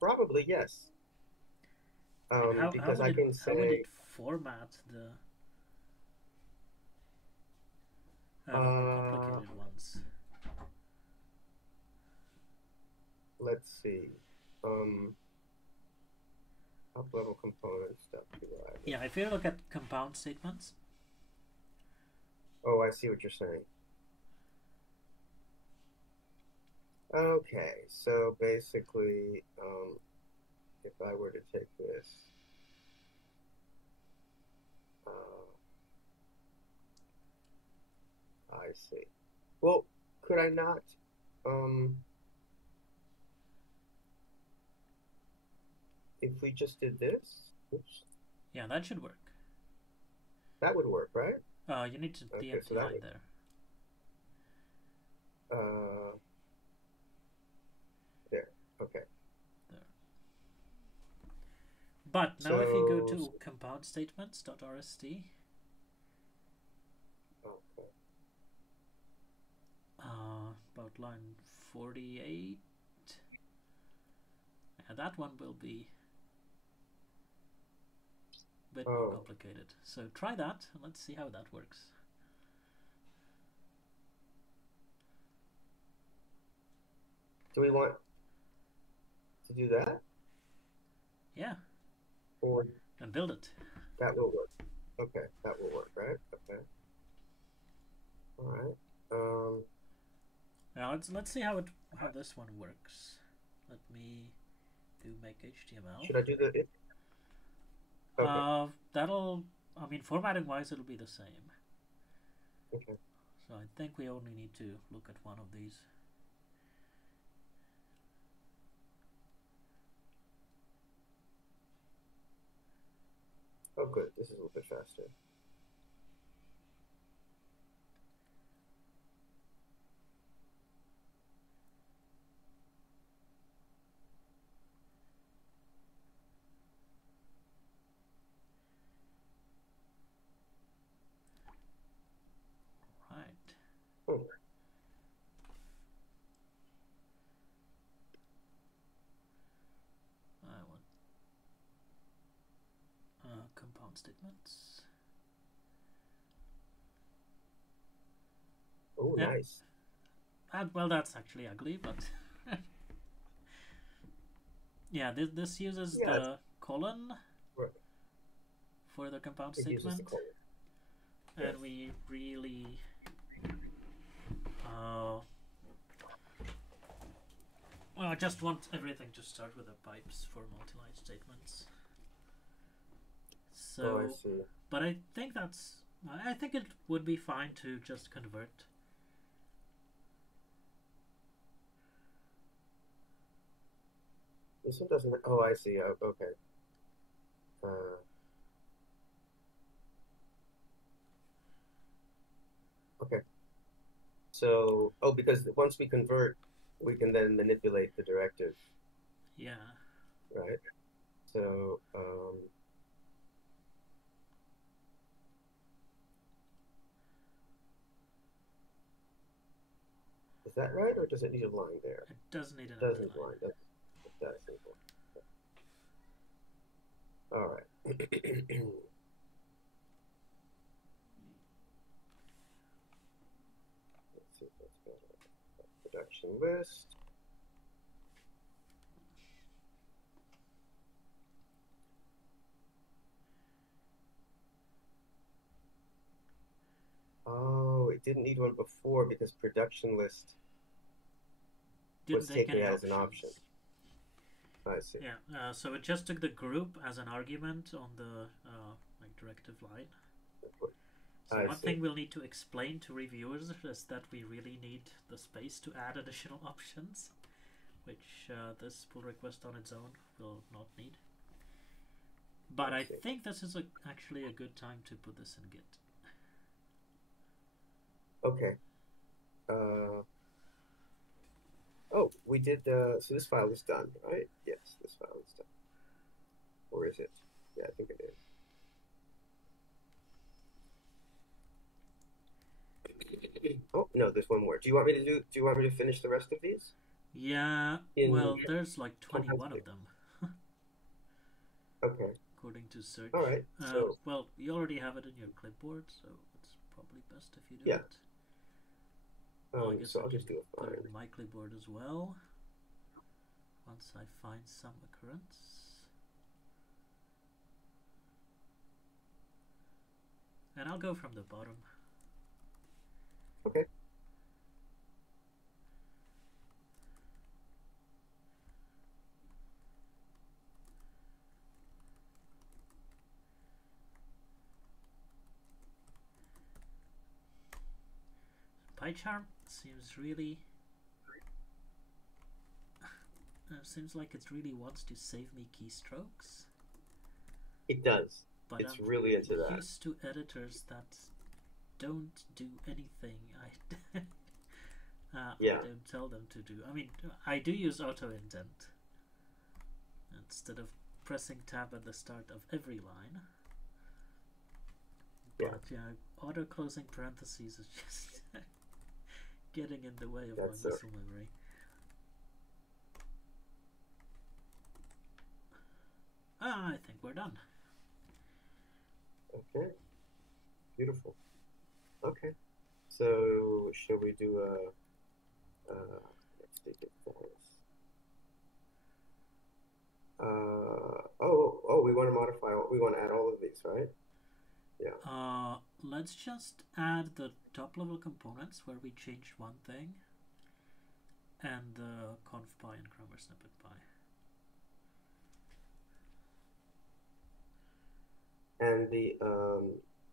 Probably yes. I mean, Because I can how would say, it format the more uh, complicated ones? let's see, um, top level component stuff. Yeah, if you look at compound statements, Oh, I see what you're saying. Okay, so basically, if I were to take this, uh, I see. Well, could I not, um, if we just did this, oops, yeah, that should work. that would work, right? You need to the Okay, so empty that line would, there. uh, there. Okay. There. But now if you go So, to compound statements.rst, okay. about line 48, and that one will be a bit more Oh, complicated. So try that and let's see how that works. do we want to do that? Yeah, Or and build it. that will work? Okay, that will work, right? Okay. All right. Now let's see how this one works. Let me do make HTML. Should I do the it? Okay. That'll, I mean, formatting wise, it'll be the same. Okay. So I think we only need to look at one of these. Oh, good. This is a little bit faster. Right. Oh, I want compound statements. oh, Yeah. nice. Well, that's actually ugly, but yeah, this uses Yeah, the colon right. for the compound It uses the statement, colon. Yes. and we really well, I just want everything to start with the pipes for multi-line statements. So, Oh, I see. but I think it would be fine to just convert. This one doesn't. Oh, I see. Oh, okay. Uh, okay. So, oh, because once we convert, we can then manipulate the directive, Yeah. right? So, is that right, or does it need a line there? It does need an It does empty need a line. line. It does need one. All right. Let's see if that's better. Production list. Oh, it didn't need one before because production list was Didn't take taking any that as an options. option. I see. Yeah. So it just took the group as an argument on the like directive line. So I one see. thing we'll need to explain to reviewers is that we really need the space to add additional options, which this pull request on its own will not need. But I think this is actually a good time to put this in Git. Okay. Oh, we did. So this file is done, right? Yes, this file is done. Or is it? Yeah, I think it is. Oh no, there's one more. Do you want me to do? Do you want me to finish the rest of these? Yeah, In well, there's like compound 21 of state. them, Okay. according to search. All right. So Well, you already have it in your clipboard, so it's probably best if you do yeah. it. Well, I guess So I I'll can just do a put it find. in my clipboard as well, once I find some occurrence. And I'll go from the bottom. Okay. PyCharm seems really seems like it really wants to save me keystrokes, It does. but It's I'm really into that. used to editors that don't do anything I Yeah. don't tell them to do. I mean, I do use auto indent instead of pressing tab at the start of every line, Yeah. but yeah, auto closing parentheses is just getting in the way of That's my muscle memory. I think we're done. Okay. Beautiful. Okay. So shall we do let's take it fast. We want to modify. We want to add all of these, right? Yeah. Let's just add the top level components where we changed one thing, and the conf pi and grammar snippet pi. And the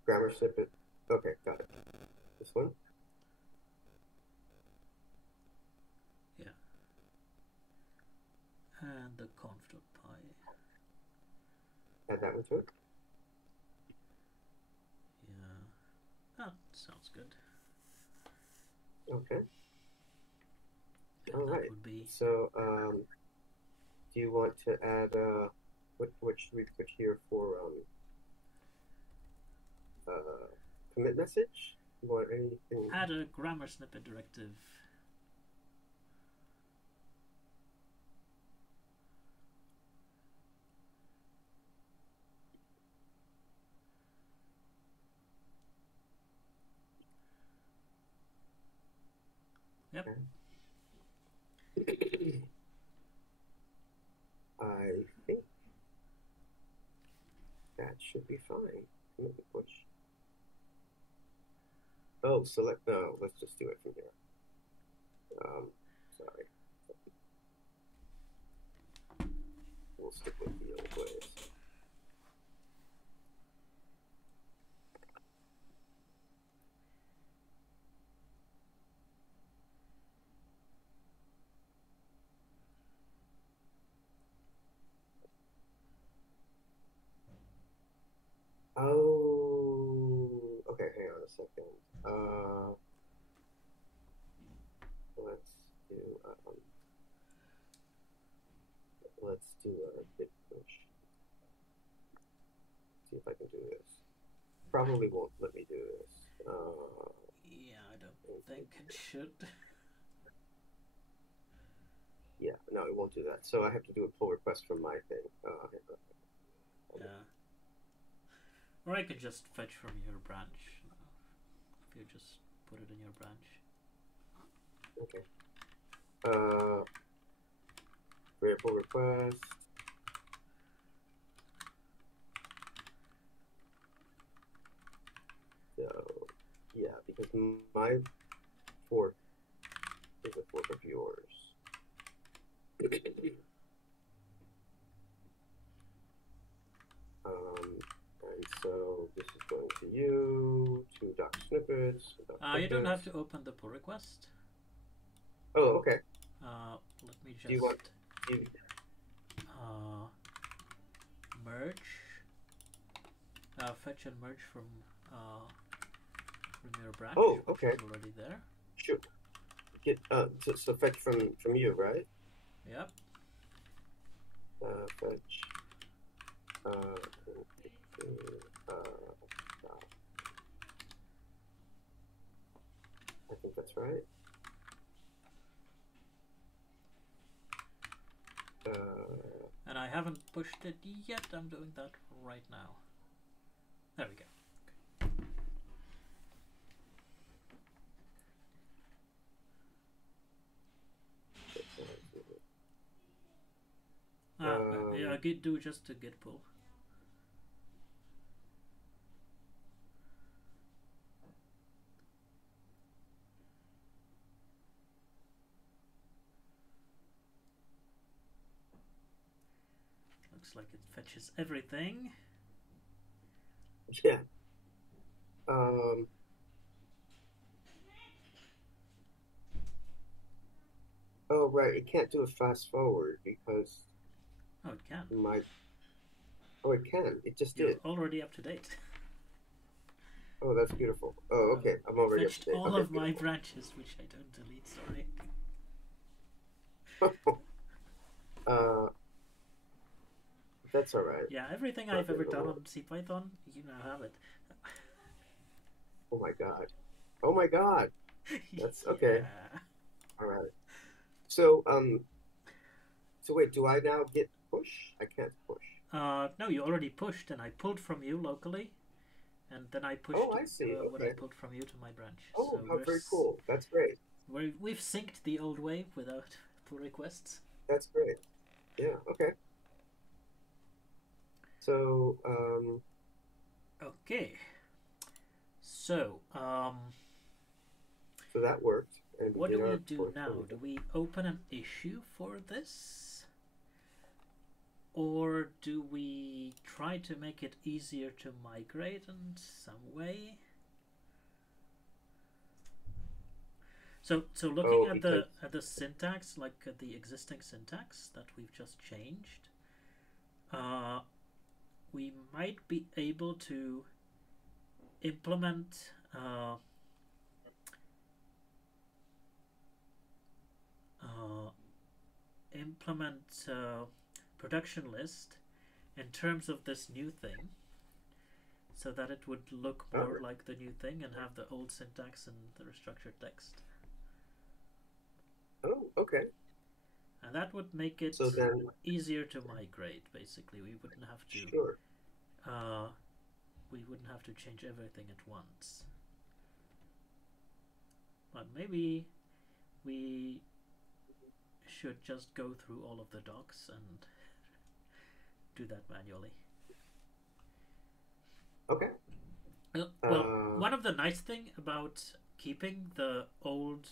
grammar snippet. Okay, got it. This one. Yeah. And the conf.py. Add that one to it. Yeah. That sounds good. Okay. And All that right. would be... So, do you want to add what should we put here for commit message? You want anything? Add a grammar snippet directive. Yep. Okay. I think that should be fine. Commit the push. Oh, select. No, let's just do it from here. Sorry. We'll stick with the old ways. Oh, okay. Hang on a second. Let's do a bit push. See if I can do this. Probably won't let me do this. Yeah, I don't think it should. Yeah, no, it won't do that. So I have to do a pull request from my thing. Yeah. Or I could just fetch from your branch. If you just put it in your branch. Okay. Create pull request. So, yeah, because my fork is a fork of yours. And so this is going to you, two doc snippets. You don't have to open the pull request. Oh, okay. Let me just Do you want merge, fetch and merge from your branch. Oh, okay. Which is already there. Sure. Get so fetch from you, right? Yep. Fetch I think that's right. And I haven't pushed it yet. I'm doing that right now. There we go. Yeah, I could do just a git pull. Looks like it fetches everything. Yeah. Oh, right. It can't do a fast forward because Oh, it can. Oh, it can. It just You're did. already up to date. Oh, that's beautiful. Oh, okay. I'm already up to Fetched date. all Okay, of my branches, which I don't delete. Sorry. beautiful. That's all right. Yeah, everything I've ever done on CPython, you now have it. Oh my God. Oh my God. That's okay. Yeah. All right. So wait, do I now get push? I can't push. No, you already pushed, and I pulled from you locally, and then I pushed Oh, I see. what I Okay. pulled from you to my branch. Oh, So how very cool. That's great. we've synced the old way without pull requests. That's great. Yeah, okay. So, Okay. So, so that worked. And what do we do our now? Do we open an issue for this? Or do we try to make it easier to migrate in some way? So looking at the syntax, like the existing syntax that we've just changed, we might be able to implement production list in terms of this new thing, so that it would look more like the new thing and have the old syntax and the restructured text. Oh, okay. And that would make it easier to migrate. Basically, we wouldn't have to. Sure. We wouldn't have to change everything at once. But maybe we should just go through all of the docs and do that manually. Okay. Well, one of the nice thing about keeping the old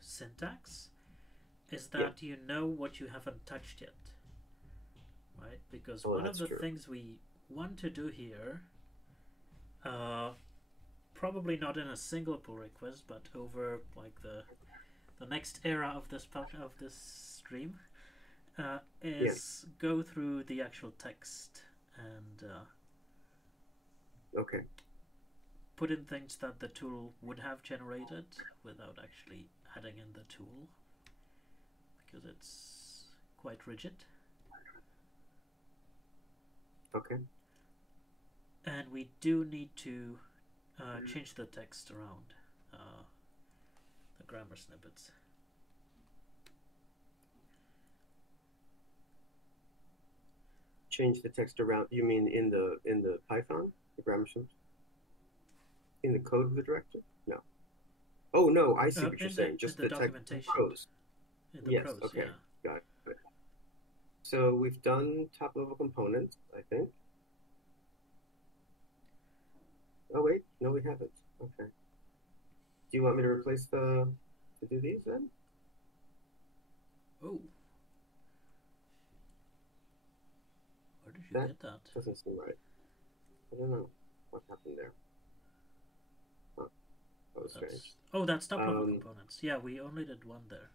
syntax is that you know what you haven't touched yet, right? Because one of the things we want to do here, probably not in a single pull request, but over like the next era of this stream, is go through the actual text and put in things that the tool would have generated without actually adding in the tool, because it's quite rigid. Okay. And we do need to change the text around the grammar snippets. Change the text around. You mean in the Python, the grammar snippets? In the code of the directive? No. Oh no, I see what you're saying. Just the documentation. Prose. Yes. Prose, okay. Yeah. Got it. So we've done top level components, I think. Oh wait, no, we haven't. Okay. Do you want me to replace to do these then? Oh. Where did you get that? Doesn't seem right. I don't know what happened there. Huh. That was strange. Oh, that's top level components. Yeah, we only did one there.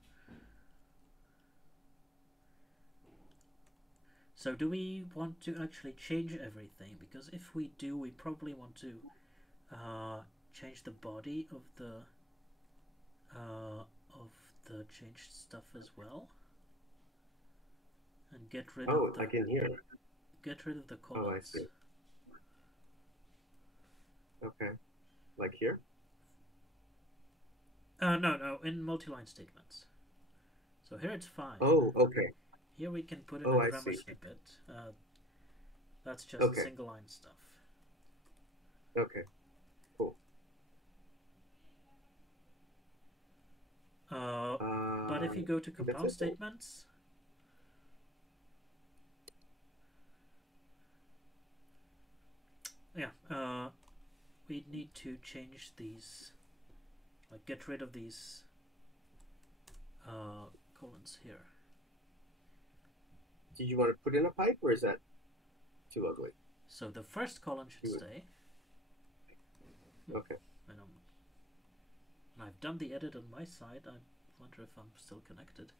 So do we want to actually change everything? Because if we do, we probably want to change the body of the changed stuff as well. and get rid Oh, of I can hear. the Oh, I colons. see. Okay. Like here? No, in multi-line statements. So here it's fine. Oh, okay. Here we can put in Oh, a I grammar see. snippet. That's just Okay. single line stuff. Okay. Cool. But if you go to That's compound it. statements, yeah, we need to change these, like get rid of these colons here. Did you want to put in a pipe, or is that too ugly? So the first colon should stay. Okay. And I've done the edit on my side. I wonder if I'm still connected.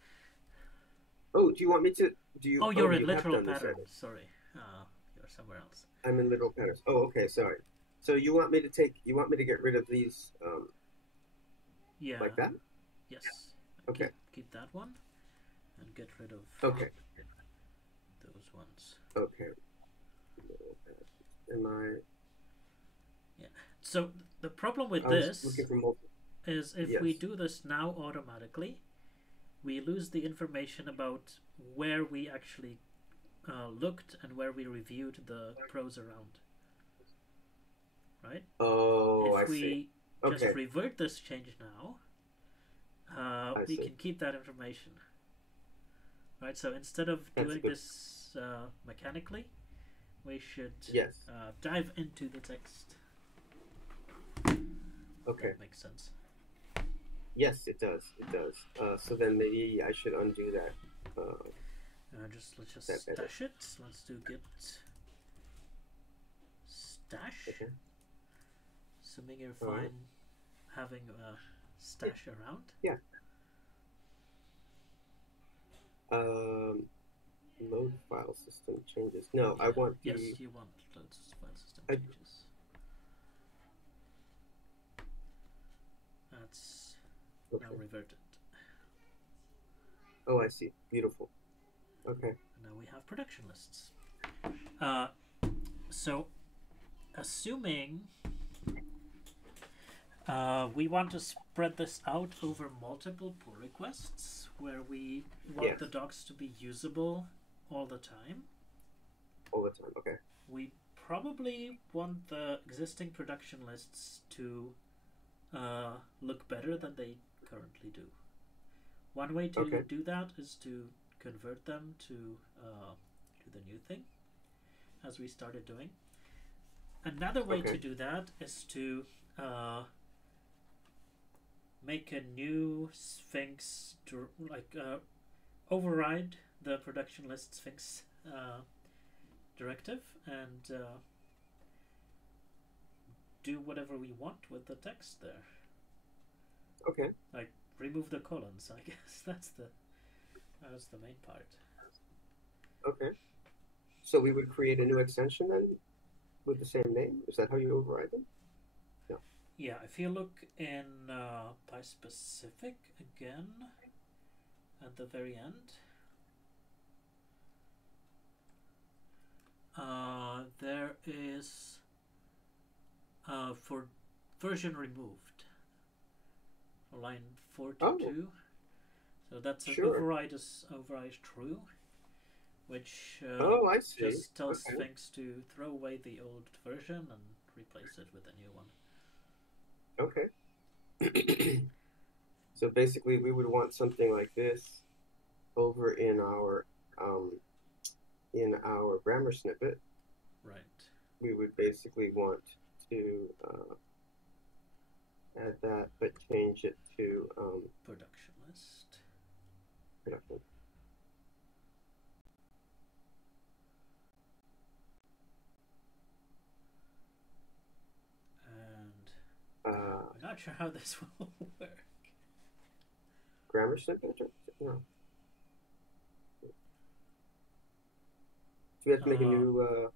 Oh, do you want me to? Do you? Oh, you're in you have literal done this patterns. edit. Sorry, you're somewhere else. I'm in literal patterns. Oh, okay. Sorry. So you want me to take? You want me to get rid of these? Yeah. Like that? Yes. Okay. Keep that one, and get rid of. Okay. Those ones. Okay. Am I? Yeah. So the problem with I this was looking for multiple. is if Yes. we do this now automatically, we lose the information about where we actually looked and where we reviewed the prose around. Right? Oh, if I we see. just Okay. revert this change now, we can keep that information. Right? So instead of doing this mechanically, we should dive into the text. Okay. That makes sense. Yes, it does. It does. So then maybe I should undo that. Let's just stash it. Let's do git stash. Okay. Assuming you're fine having a stash around. Yeah. Load file system changes. No, I want the. Yes, you want load file system changes. That's now reverted. Oh, I see. Beautiful. Okay. And now we have production lists. So, assuming we want to spread this out over multiple pull requests, where we want the docs to be usable all the time. All the time, okay. We probably want the existing production lists to look better than they currently do. One way to do that is to convert them to the new thing, as we started doing. Another way to do that is to make a new Sphinx to override the production list Sphinx directive and do whatever we want with the text there. Okay. Like remove the colons, I guess that's the main part. Okay. So we would create a new extension then with the same name? Is that how you override them? No. Yeah, if you look in PySpecific again at the very end, there is for version removed, line 42. So that's an override true, which I see. just tells Sphinx to throw away the old version and replace it with a new one. Okay. So basically we would want something like this over in our grammar snippet. Right. We would basically want to add that, but change it to production list. Production. And I'm not sure how this will work. Grammar snippet? No. Do we have to make a new?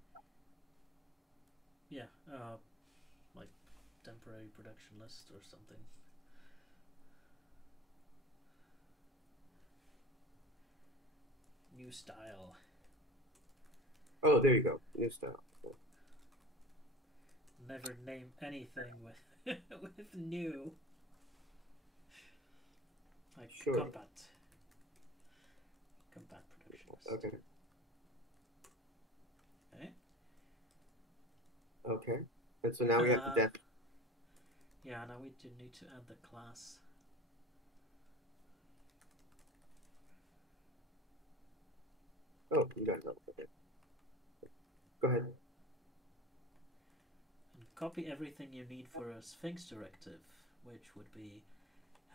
Yeah, like temporary production list or something. New new style. Oh, there you go. New style. Never name anything with with new. Like Sure. combat productions. Okay. Okay. Okay. And so now we have the death. Yeah, now we do need to add the class. Oh, you got it. Okay. Go ahead. And copy everything you need for a Sphinx directive, which would be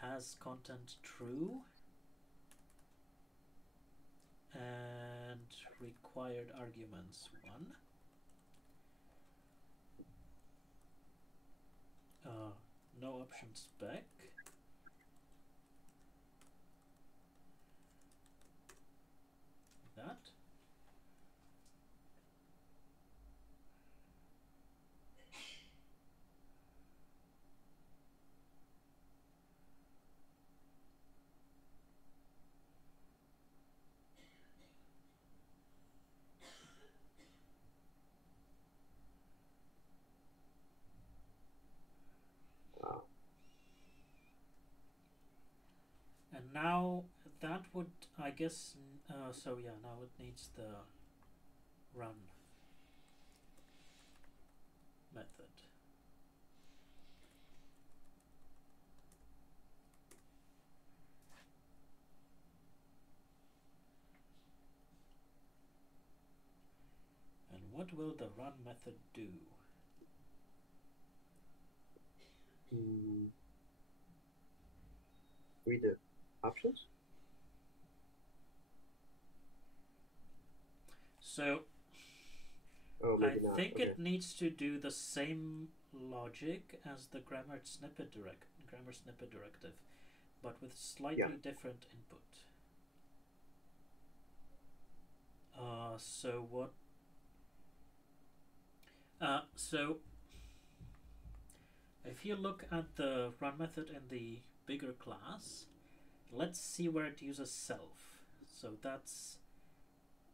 has content true and required arguments 1. No option spec. That. Wow. And now that would, I guess, so yeah, now it needs the run method. And what will the run method do? Read the options. So Oh, I maybe not. think Okay. it needs to do the same logic as the grammar snippet directive, but with slightly different input. So what? So if you look at the run method in the bigger class, let's see where it uses self. So that's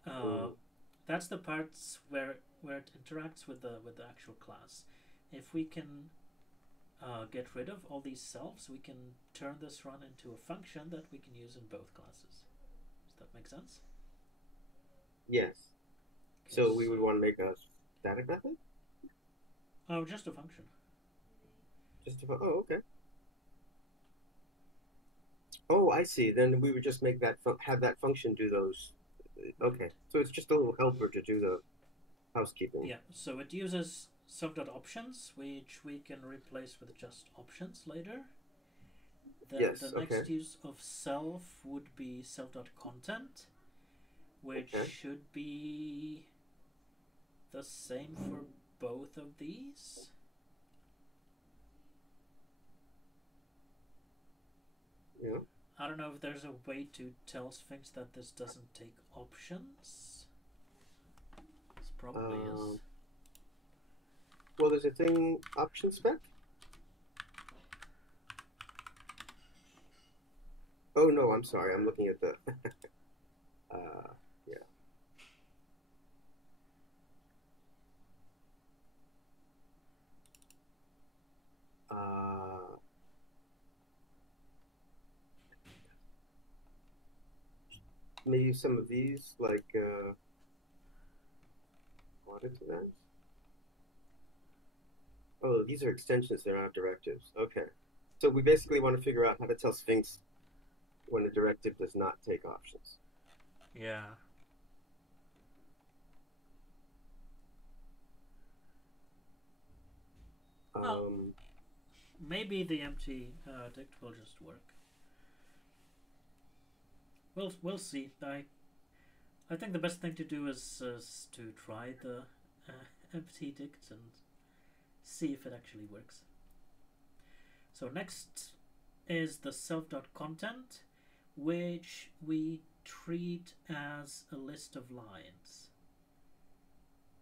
the parts where it interacts with the actual class. If we can get rid of all these selves, we can turn this run into a function that we can use in both classes. Does that make sense? Yes. Okay, so we would want to make a static method? Oh, just a function. Oh, okay. Oh, I see. Then we would just make that have that function do those. Okay, so it's just a little helper to do the housekeeping. Yeah, so it uses self.options, which we can replace with just options later. Then Yes, the next use of self would be self.content, which should be the same for both of these. Yeah. I don't know if there's a way to tell Sphinx that this doesn't take options. This probably is. Well, there's a thing, option spec. Oh no, I'm sorry. I'm looking at the. Yeah. Maybe some of these, like audit events. Oh, these are extensions. They're not directives. Okay. So we basically want to figure out how to tell Sphinx when a directive does not take options. Yeah. Well, maybe the empty dict will just work. We'll see. I think the best thing to do is to try the empty dict and see if it actually works. So next is the self.content, which we treat as a list of lines.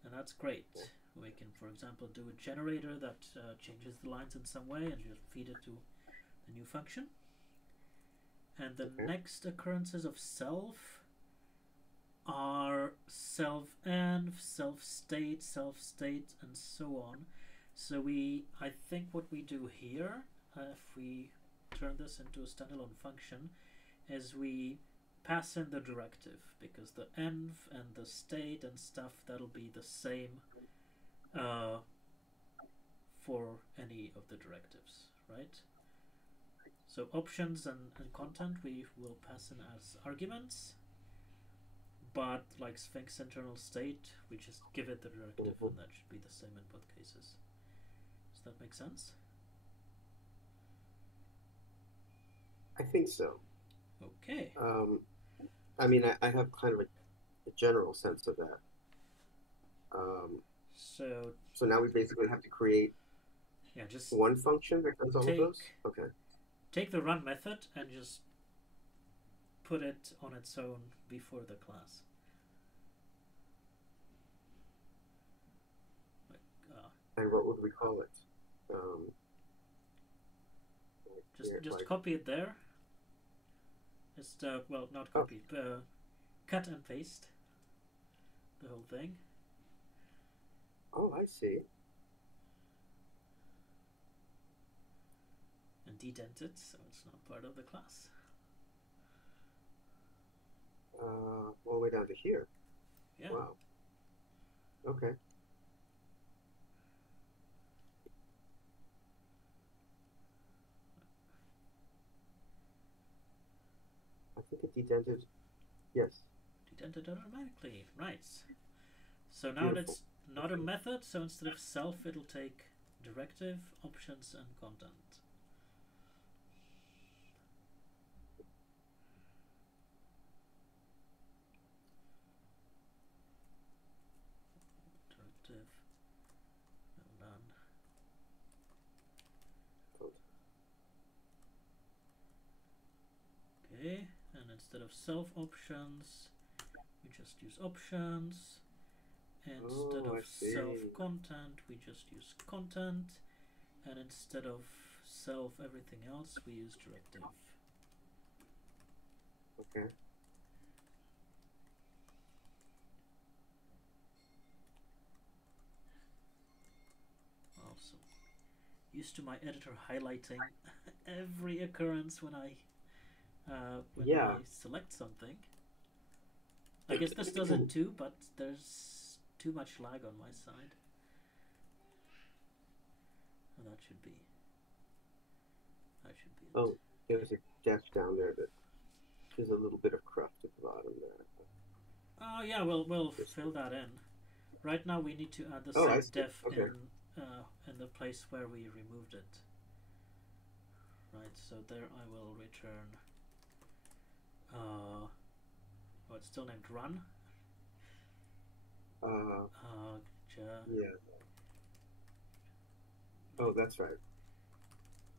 And that's great. We can, for example, do a generator that changes the lines in some way and just feed it to the new function. And the next occurrences of self are self-env, self-state, self-state, and so on. So I think what we do here, if we turn this into a standalone function, is we pass in the directive, because the env and the state and stuff, that'll be the same for any of the directives, right? So options and content we will pass in as arguments, but like Sphinx internal state, we just give it the directive, and that should be the same in both cases. Does that make sense? I think so. Okay. I mean, I have kind of a general sense of that. So now we basically have to create just one function that does all of those? Okay. Take the run method and just put it on its own before the class. And what would we call it? Just copy it there. Just well, not copy, cut and paste the whole thing. Oh, I see. And dedent it so it's not part of the class. All the way down to here. Yeah. Wow. Okay. I think it dedented. Yes. Dedented automatically. Nice. So now that's not a method, so instead of self, it'll take directive, options, and content. Directive, no, none. Okay, and instead of self options, we just use options. Instead of self content, we just use content, and instead of self everything else, we use directive. Okay. Awesome. Used to my editor highlighting every occurrence when I select something. I guess this does it too, but there's too much lag on my side. Oh, that should be it. Oh, there's a dash down there that there's a little bit of cruft at the bottom there. Oh yeah, we'll fill that in. Right now we need to add the same def in the place where we removed it. Right, so there I will return it's still named run. Yeah. Oh, that's right.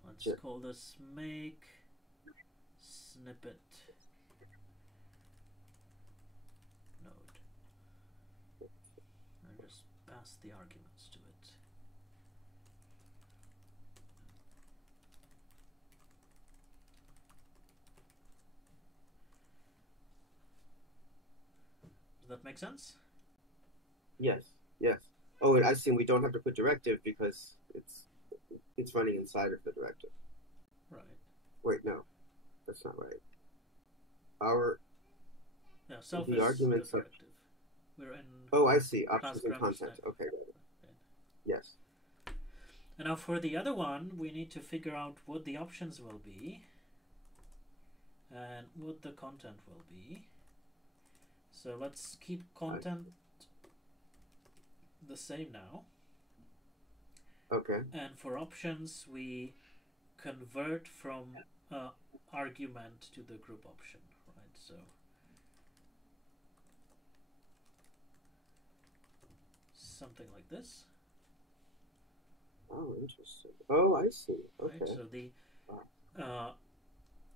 Let's call this make snippet node. And just pass the arguments to it. Does that make sense? Yes. Yes. Oh, and I see. We don't have to put directive because it's running inside of the directive. Right. Wait, no, that's not right. Self the is arguments the directive. We're in. Oh, I see. Options and content. Okay. Right. Yes. And now for the other one, we need to figure out what the options will be and what the content will be. So let's keep content the same now. Okay. And for options, we convert from argument to the group option, right? So something like this. Oh, interesting. Oh, I see. Okay. Right? So the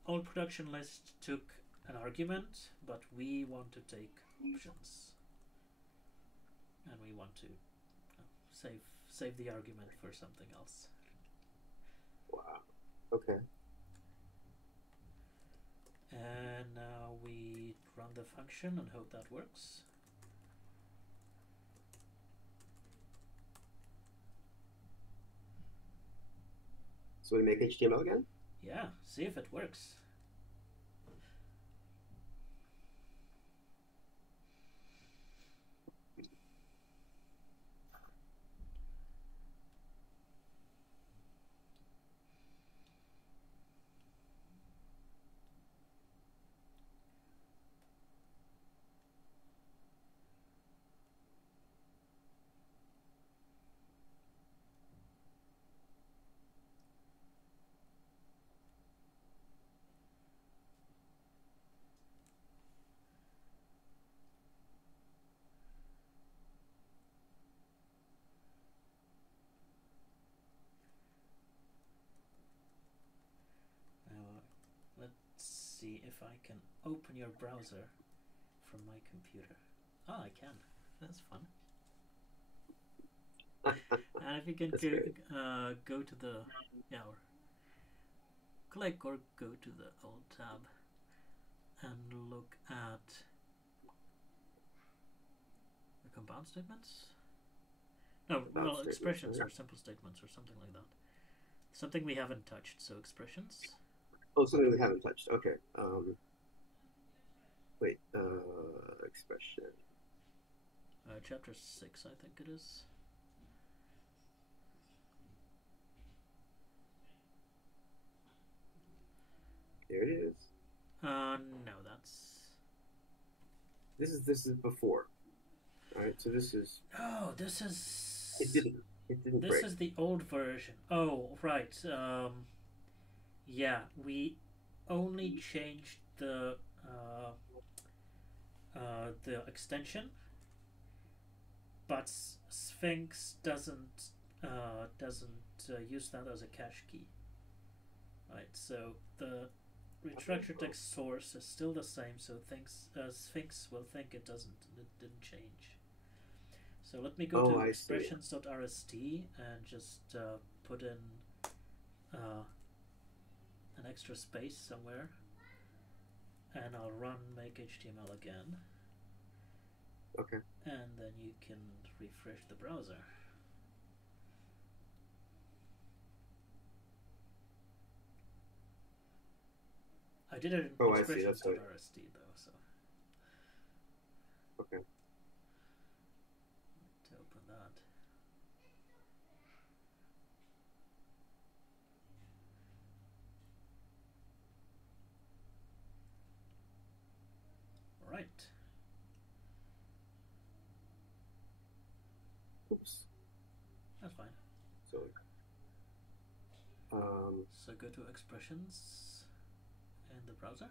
old production list took an argument, but we want to take options, and we want to save the argument for something else. Wow. Okay. And now we run the function and hope that works. So we make HTML again? Yeah, see if it works. See if I can open your browser from my computer. Oh, I can. That's fun. And if you can go to the or click or go to the old tab and look at the compound statements. No, well, expressions or simple statements or something like that. Something we haven't touched. So expressions. Oh, something we haven't touched. Okay. Wait. Expression. Chapter 6, I think it is. There it is. No, that's. This is before. All right. So this is. Oh, this is. It didn't This break. is the old version. Oh, right. Yeah, we only changed the extension, but Sphinx doesn't use that as a cache key. Right. So the restructured text source is still the same. So Sphinx will think it didn't change. So let me go to expressions.rst and just put in an extra space somewhere, and I'll run make HTML again. Okay. And then you can refresh the browser. I did it in expressions.rst though, so. Okay. To open that. Right. Oops. That's fine. So. So go to expressions in the browser.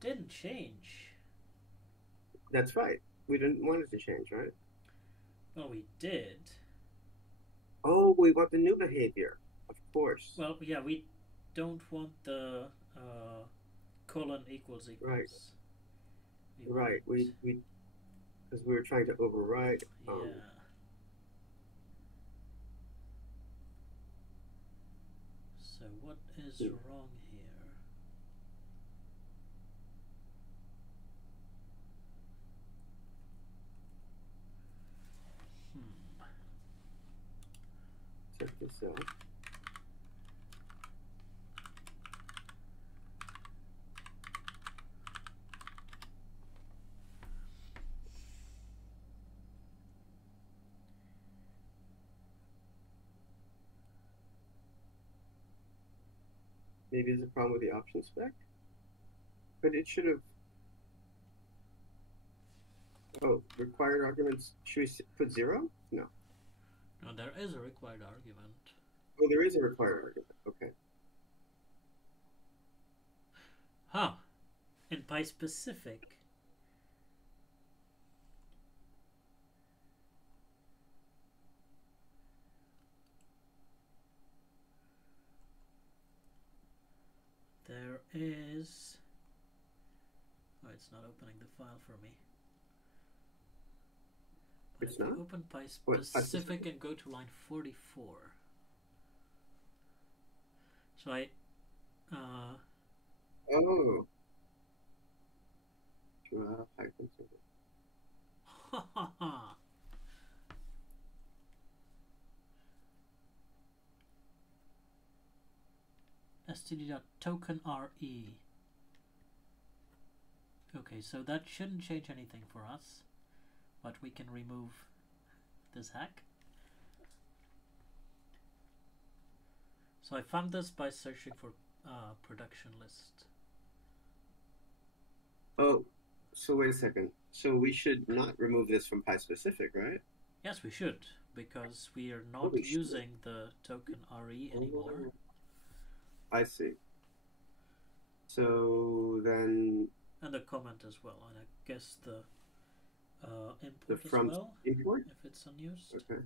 Didn't change. That's right. We didn't want it to change, right? Well, we did. Oh, we want the new behavior, of course. Well, yeah, we don't want the colon equals. Right. We because we were trying to override. Yeah. So what is wrong here? Check this out. Maybe there's a problem with the option spec, but it should have. Oh, required arguments. Should we put 0? No. No, there is a required argument. Oh, there is a required argument. Okay. Huh. In PySpecific. is... Oh, it's not opening the file for me. It's if you not? open What, PySpecific and go to line 44. So I... Oh. Ha ha ha! std.tokenre. Okay, so that shouldn't change anything for us, but we can remove this hack. So I found this by searching for production list. Oh, so wait a second. So we should not remove this from PySpecific, right? Yes, we should, because we are not using the token RE anymore. Oh, I see. So then... And the comment as well, and I guess the import the from as well, import? if it's unused. Okay.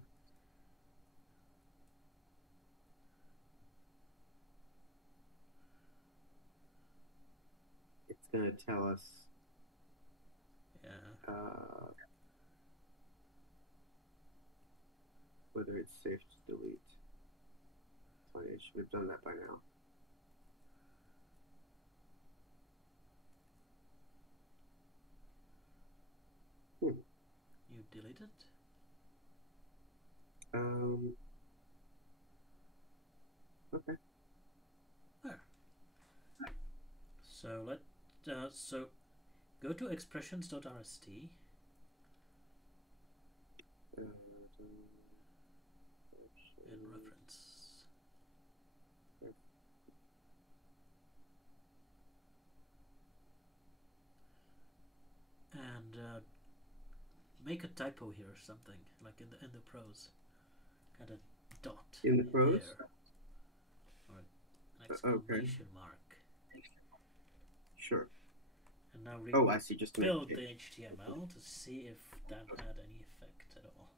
It's going to tell us... Yeah. Whether it's safe to delete. Funny, I should have done that by now. You delete it? Okay. There. So so go to expressions.rst. In reference. And make a typo here or something, like in the prose. Got a dot in the prose there. Or an exclamation mark. Sure. And now I see. Just build the HTML to see if that had any effect at all.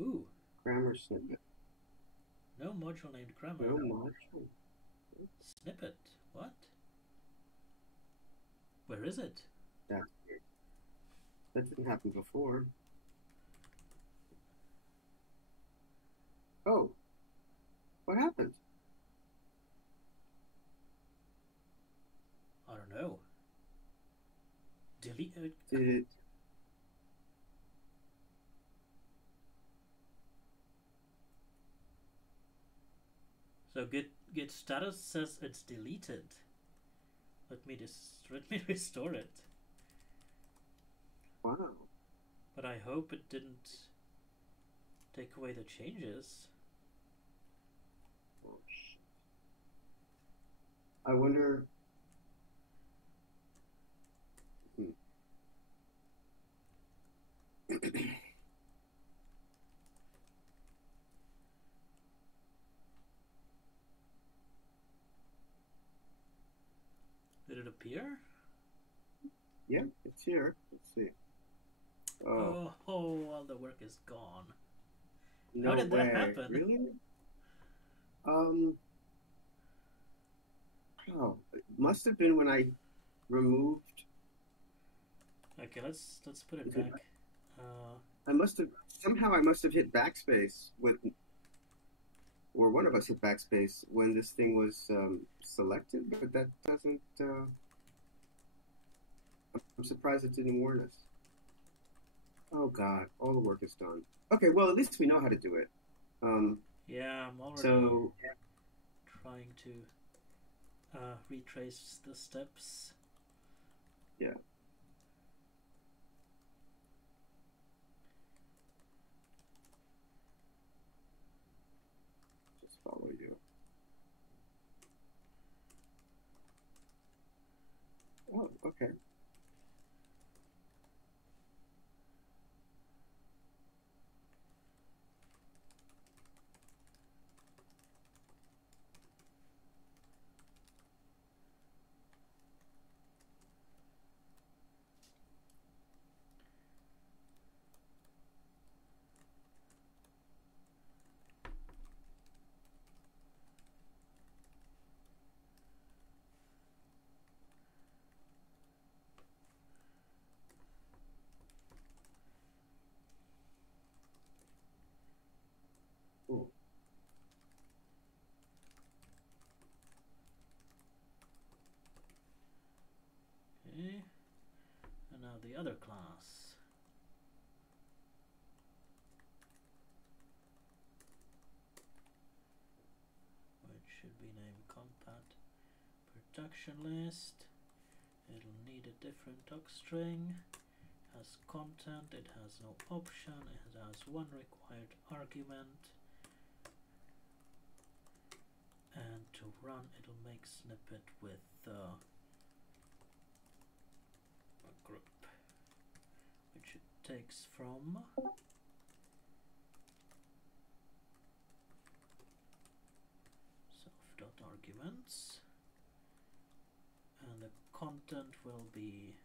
Ooh. Grammar snippet. No module named grammar. No module. Snippet. What? Where is it? That's weird. That didn't happen before. Oh. What happened? I don't know. Delete it. Did it... So git status says it's deleted. Let me restore it. Wow. But I hope it didn't take away the changes. Oh, shit. I wonder... Did it appear? Yeah, it's here. Let's see. Oh, all the work is gone. No How did way. that happen? Really? It must have been when I removed... Okay, let's put it back. I must have hit backspace with... Or one of us hit backspace when this thing was selected, but that doesn't... I'm surprised it didn't warn us. Oh God, all the work is done. Okay, well, at least we know how to do it. Yeah, I'm already trying to retrace the steps. Yeah. Just follow you. Oh, okay. the other class. Which should be named compat production list. It'll need a different docstring. Has content, it has no option, it has one required argument. And to run, it'll make snippet with a group, which it takes from self.arguments, and the content will be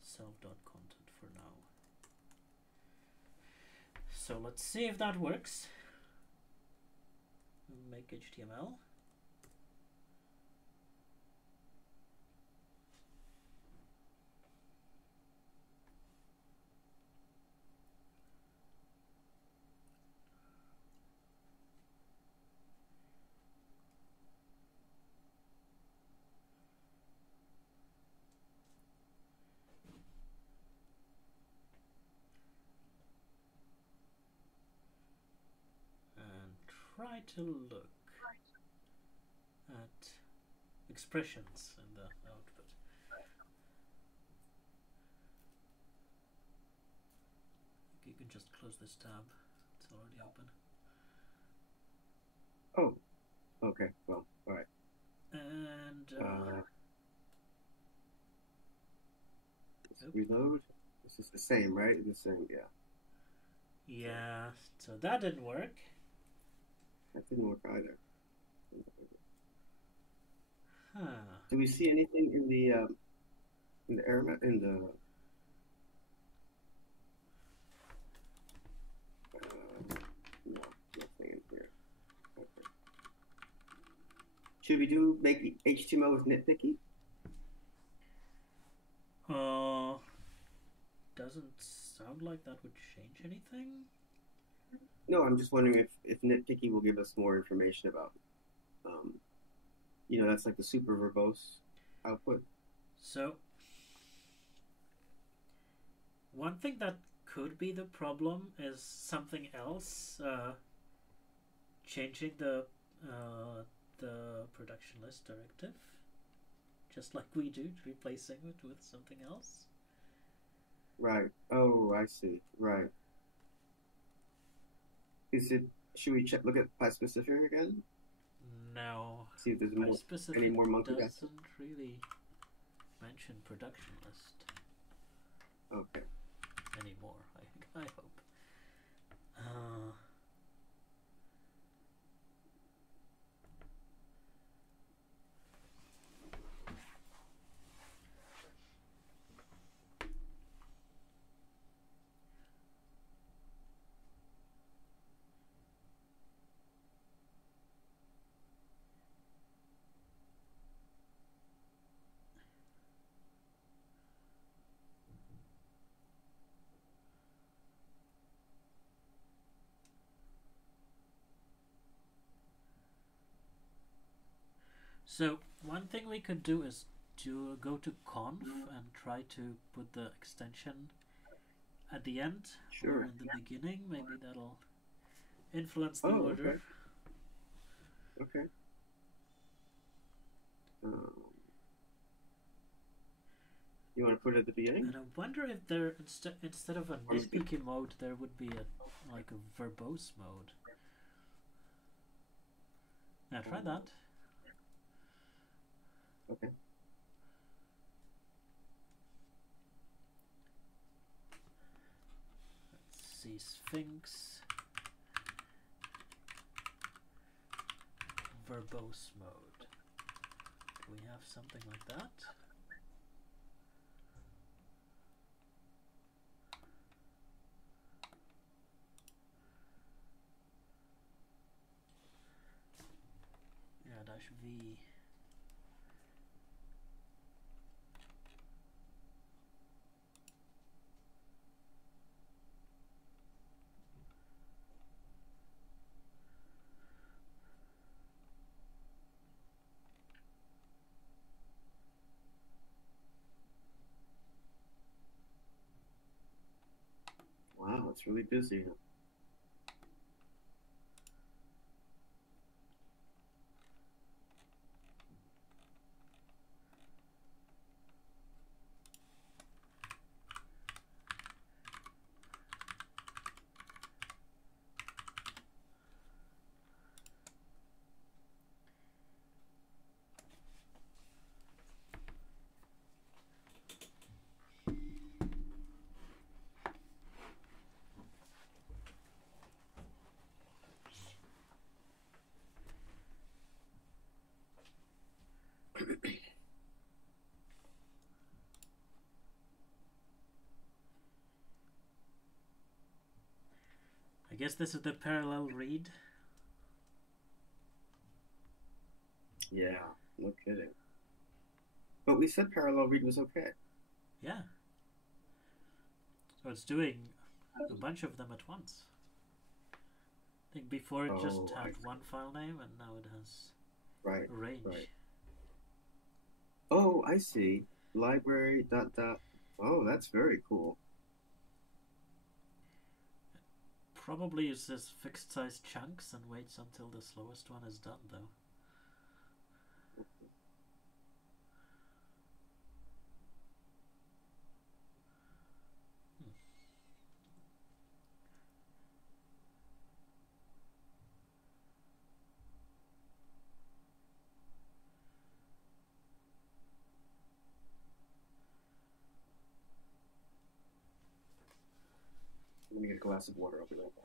self.content for now. So let's see if that works. Make HTML. Try to look at expressions in the output. You can just close this tab, it's already open. Oh, okay, well, alright. And let's reload. This is the same, right? The same, yeah. Yeah, so that didn't work. That didn't work either. Huh. Do we see anything in the error in the no, nothing in here. Okay. Should we make the HTML with nitpicky? Doesn't sound like that would change anything. No, I'm just wondering if nitpicky will give us more information about, you know, that's like the super verbose output. So, one thing that could be the problem is something else. Changing the production list directive, just like we do, replacing it with something else. Right. Oh, I see. Right. Should we look at Pi specific again? No. See if there's any more monkey dust. Doesn't really mention production list. Okay. Anymore, I hope. So one thing we could do is to go to conf and try to put the extension at the end or in the beginning. Maybe that'll influence the order. Okay. You want to put it at the beginning? And I wonder if there instead of a nitpicky mode, there would be a verbose mode. Now try that. Okay. Let's see, Sphinx verbose mode. Do we have something like that? Yeah, -v. it's really busy. I guess this is the parallel read. Yeah, no kidding. But we said parallel read was okay. Yeah. So it's doing a bunch of them at once. I think before it just had one file name, and now it has a range. Right. Oh, I see. Library dot dot. Oh, that's very cool. Probably uses fixed size chunks and waits until the slowest one is done, though. Let me get a glass of water. I'll be right back.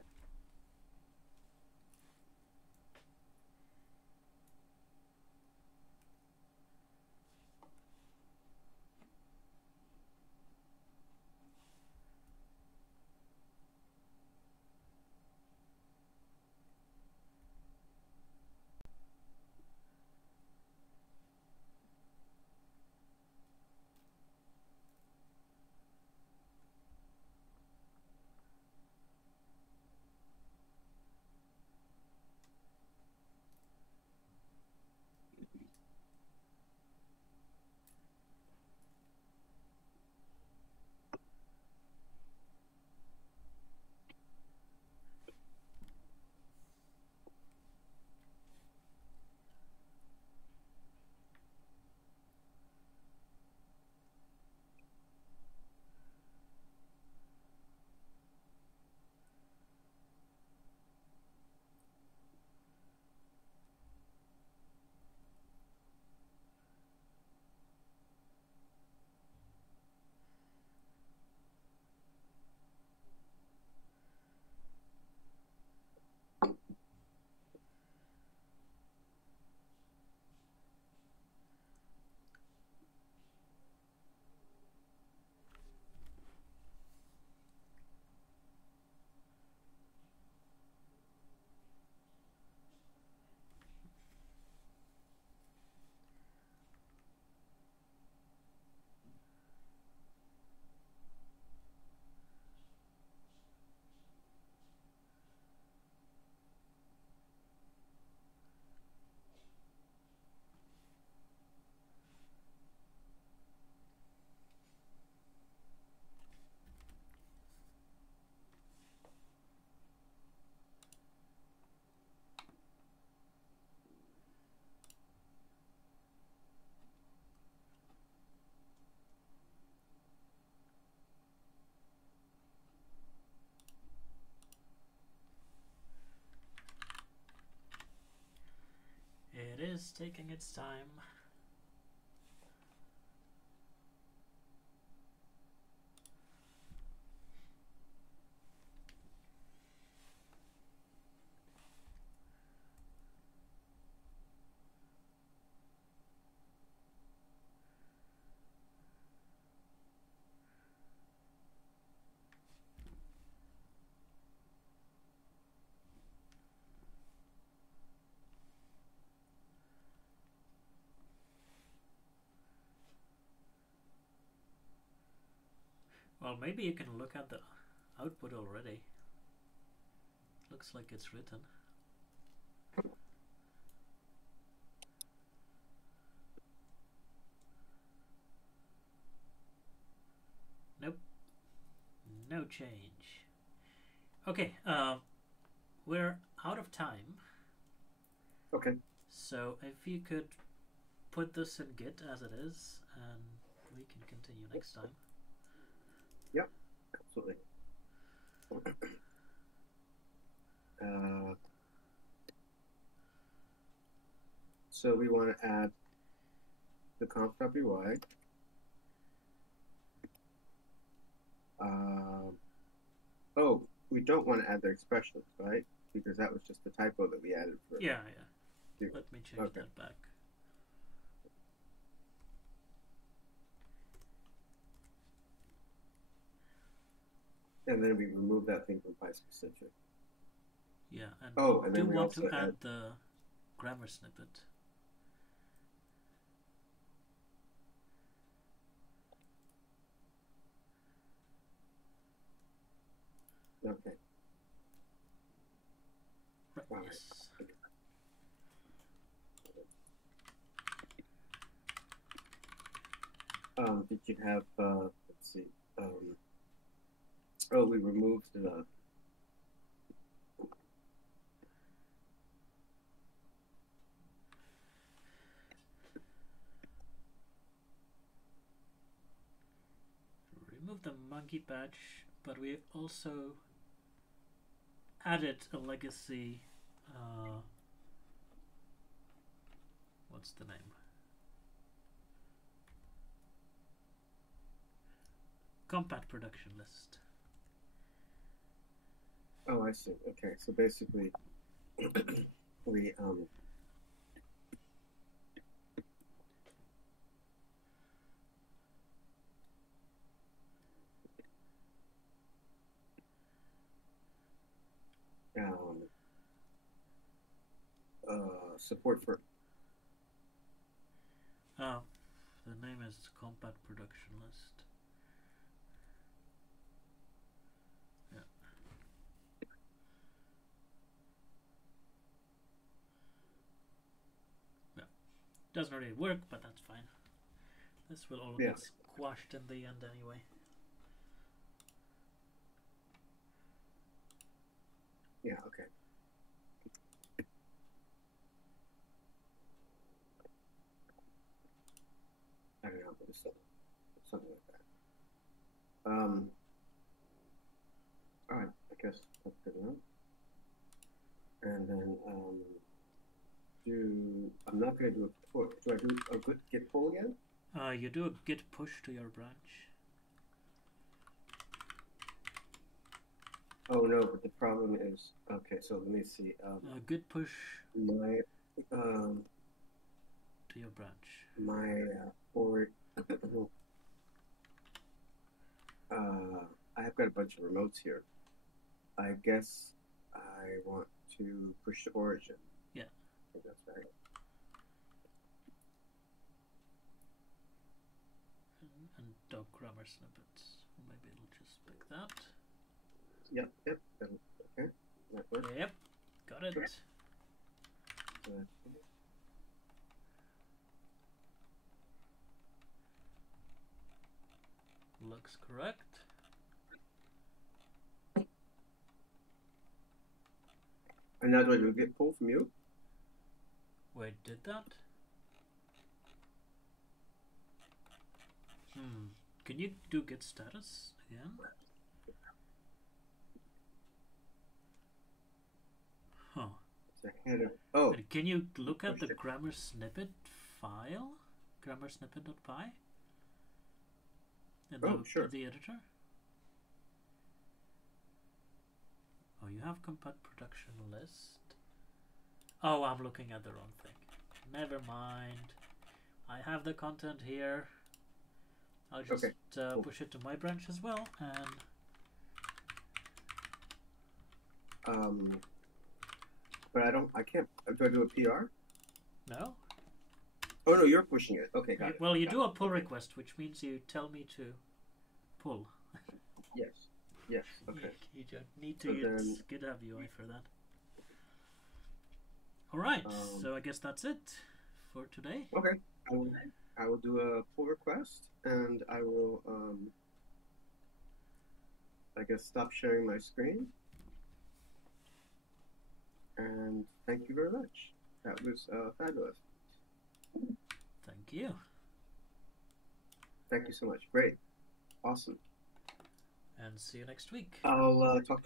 It is taking its time. Well, maybe you can look at the output already. Looks like it's written. Nope. No change. Okay, we're out of time. Okay. So if you could put this in Git as it is, and we can continue next time. Yep, absolutely. So we want to add the conf.py. Oh, we don't want to add their expressions, right? Because that was just a typo that we added for. Yeah. Let me change Okay. that back. And then we remove that thing from PySpecific. Yeah, and and do then we want also to add the grammar snippet. Okay. Right. All right. Yes. Did you have? Let's see. Oh, we removed the. Remove the monkey patch, but we also added a legacy. What's the name? Compat production list. Oh, I see. Okay, so basically, we support for. The name is Compat production list. Yeah. Yeah. Doesn't really work, but that's fine. This will all get squashed in the end anyway. Yeah, okay. I don't know, but it's something like that. All right, I guess that's good enough. And then I'm not going to do a push. Do I do a git pull again? You do a git push to your branch. Oh no, but the problem is, okay, so let me see. Git push my to your branch. My I've got a bunch of remotes here. I guess I want to push to origin. Yeah. I think that's right. And dog grammar snippets. Maybe it'll just pick that. Yep. Okay. That works. Yep. Got it. Looks correct. And now do I do a git pull from you? Wait, did that? Can you do git status again? Huh. It's a header. Oh. But can you look at the grammar snippet file? Grammar snippet.py? Sure. In the editor? Oh, you have compat production list. Oh, I'm looking at the wrong thing. Never mind. I have the content here. I'll just push it to my branch as well, and but I can't. Do I do a PR? No. Oh no, you're pushing it. Okay, got it. Well, you do a pull request, which means you tell me to pull. Yes. Okay. You don't need to use GitHub UI for that. All right. So I guess that's it for today. Okay. I will do a pull request, and I will I guess stop sharing my screen. And thank you very much. That was fabulous. Thank you. Thank you so much. Great. Awesome. And see you next week. I'll talk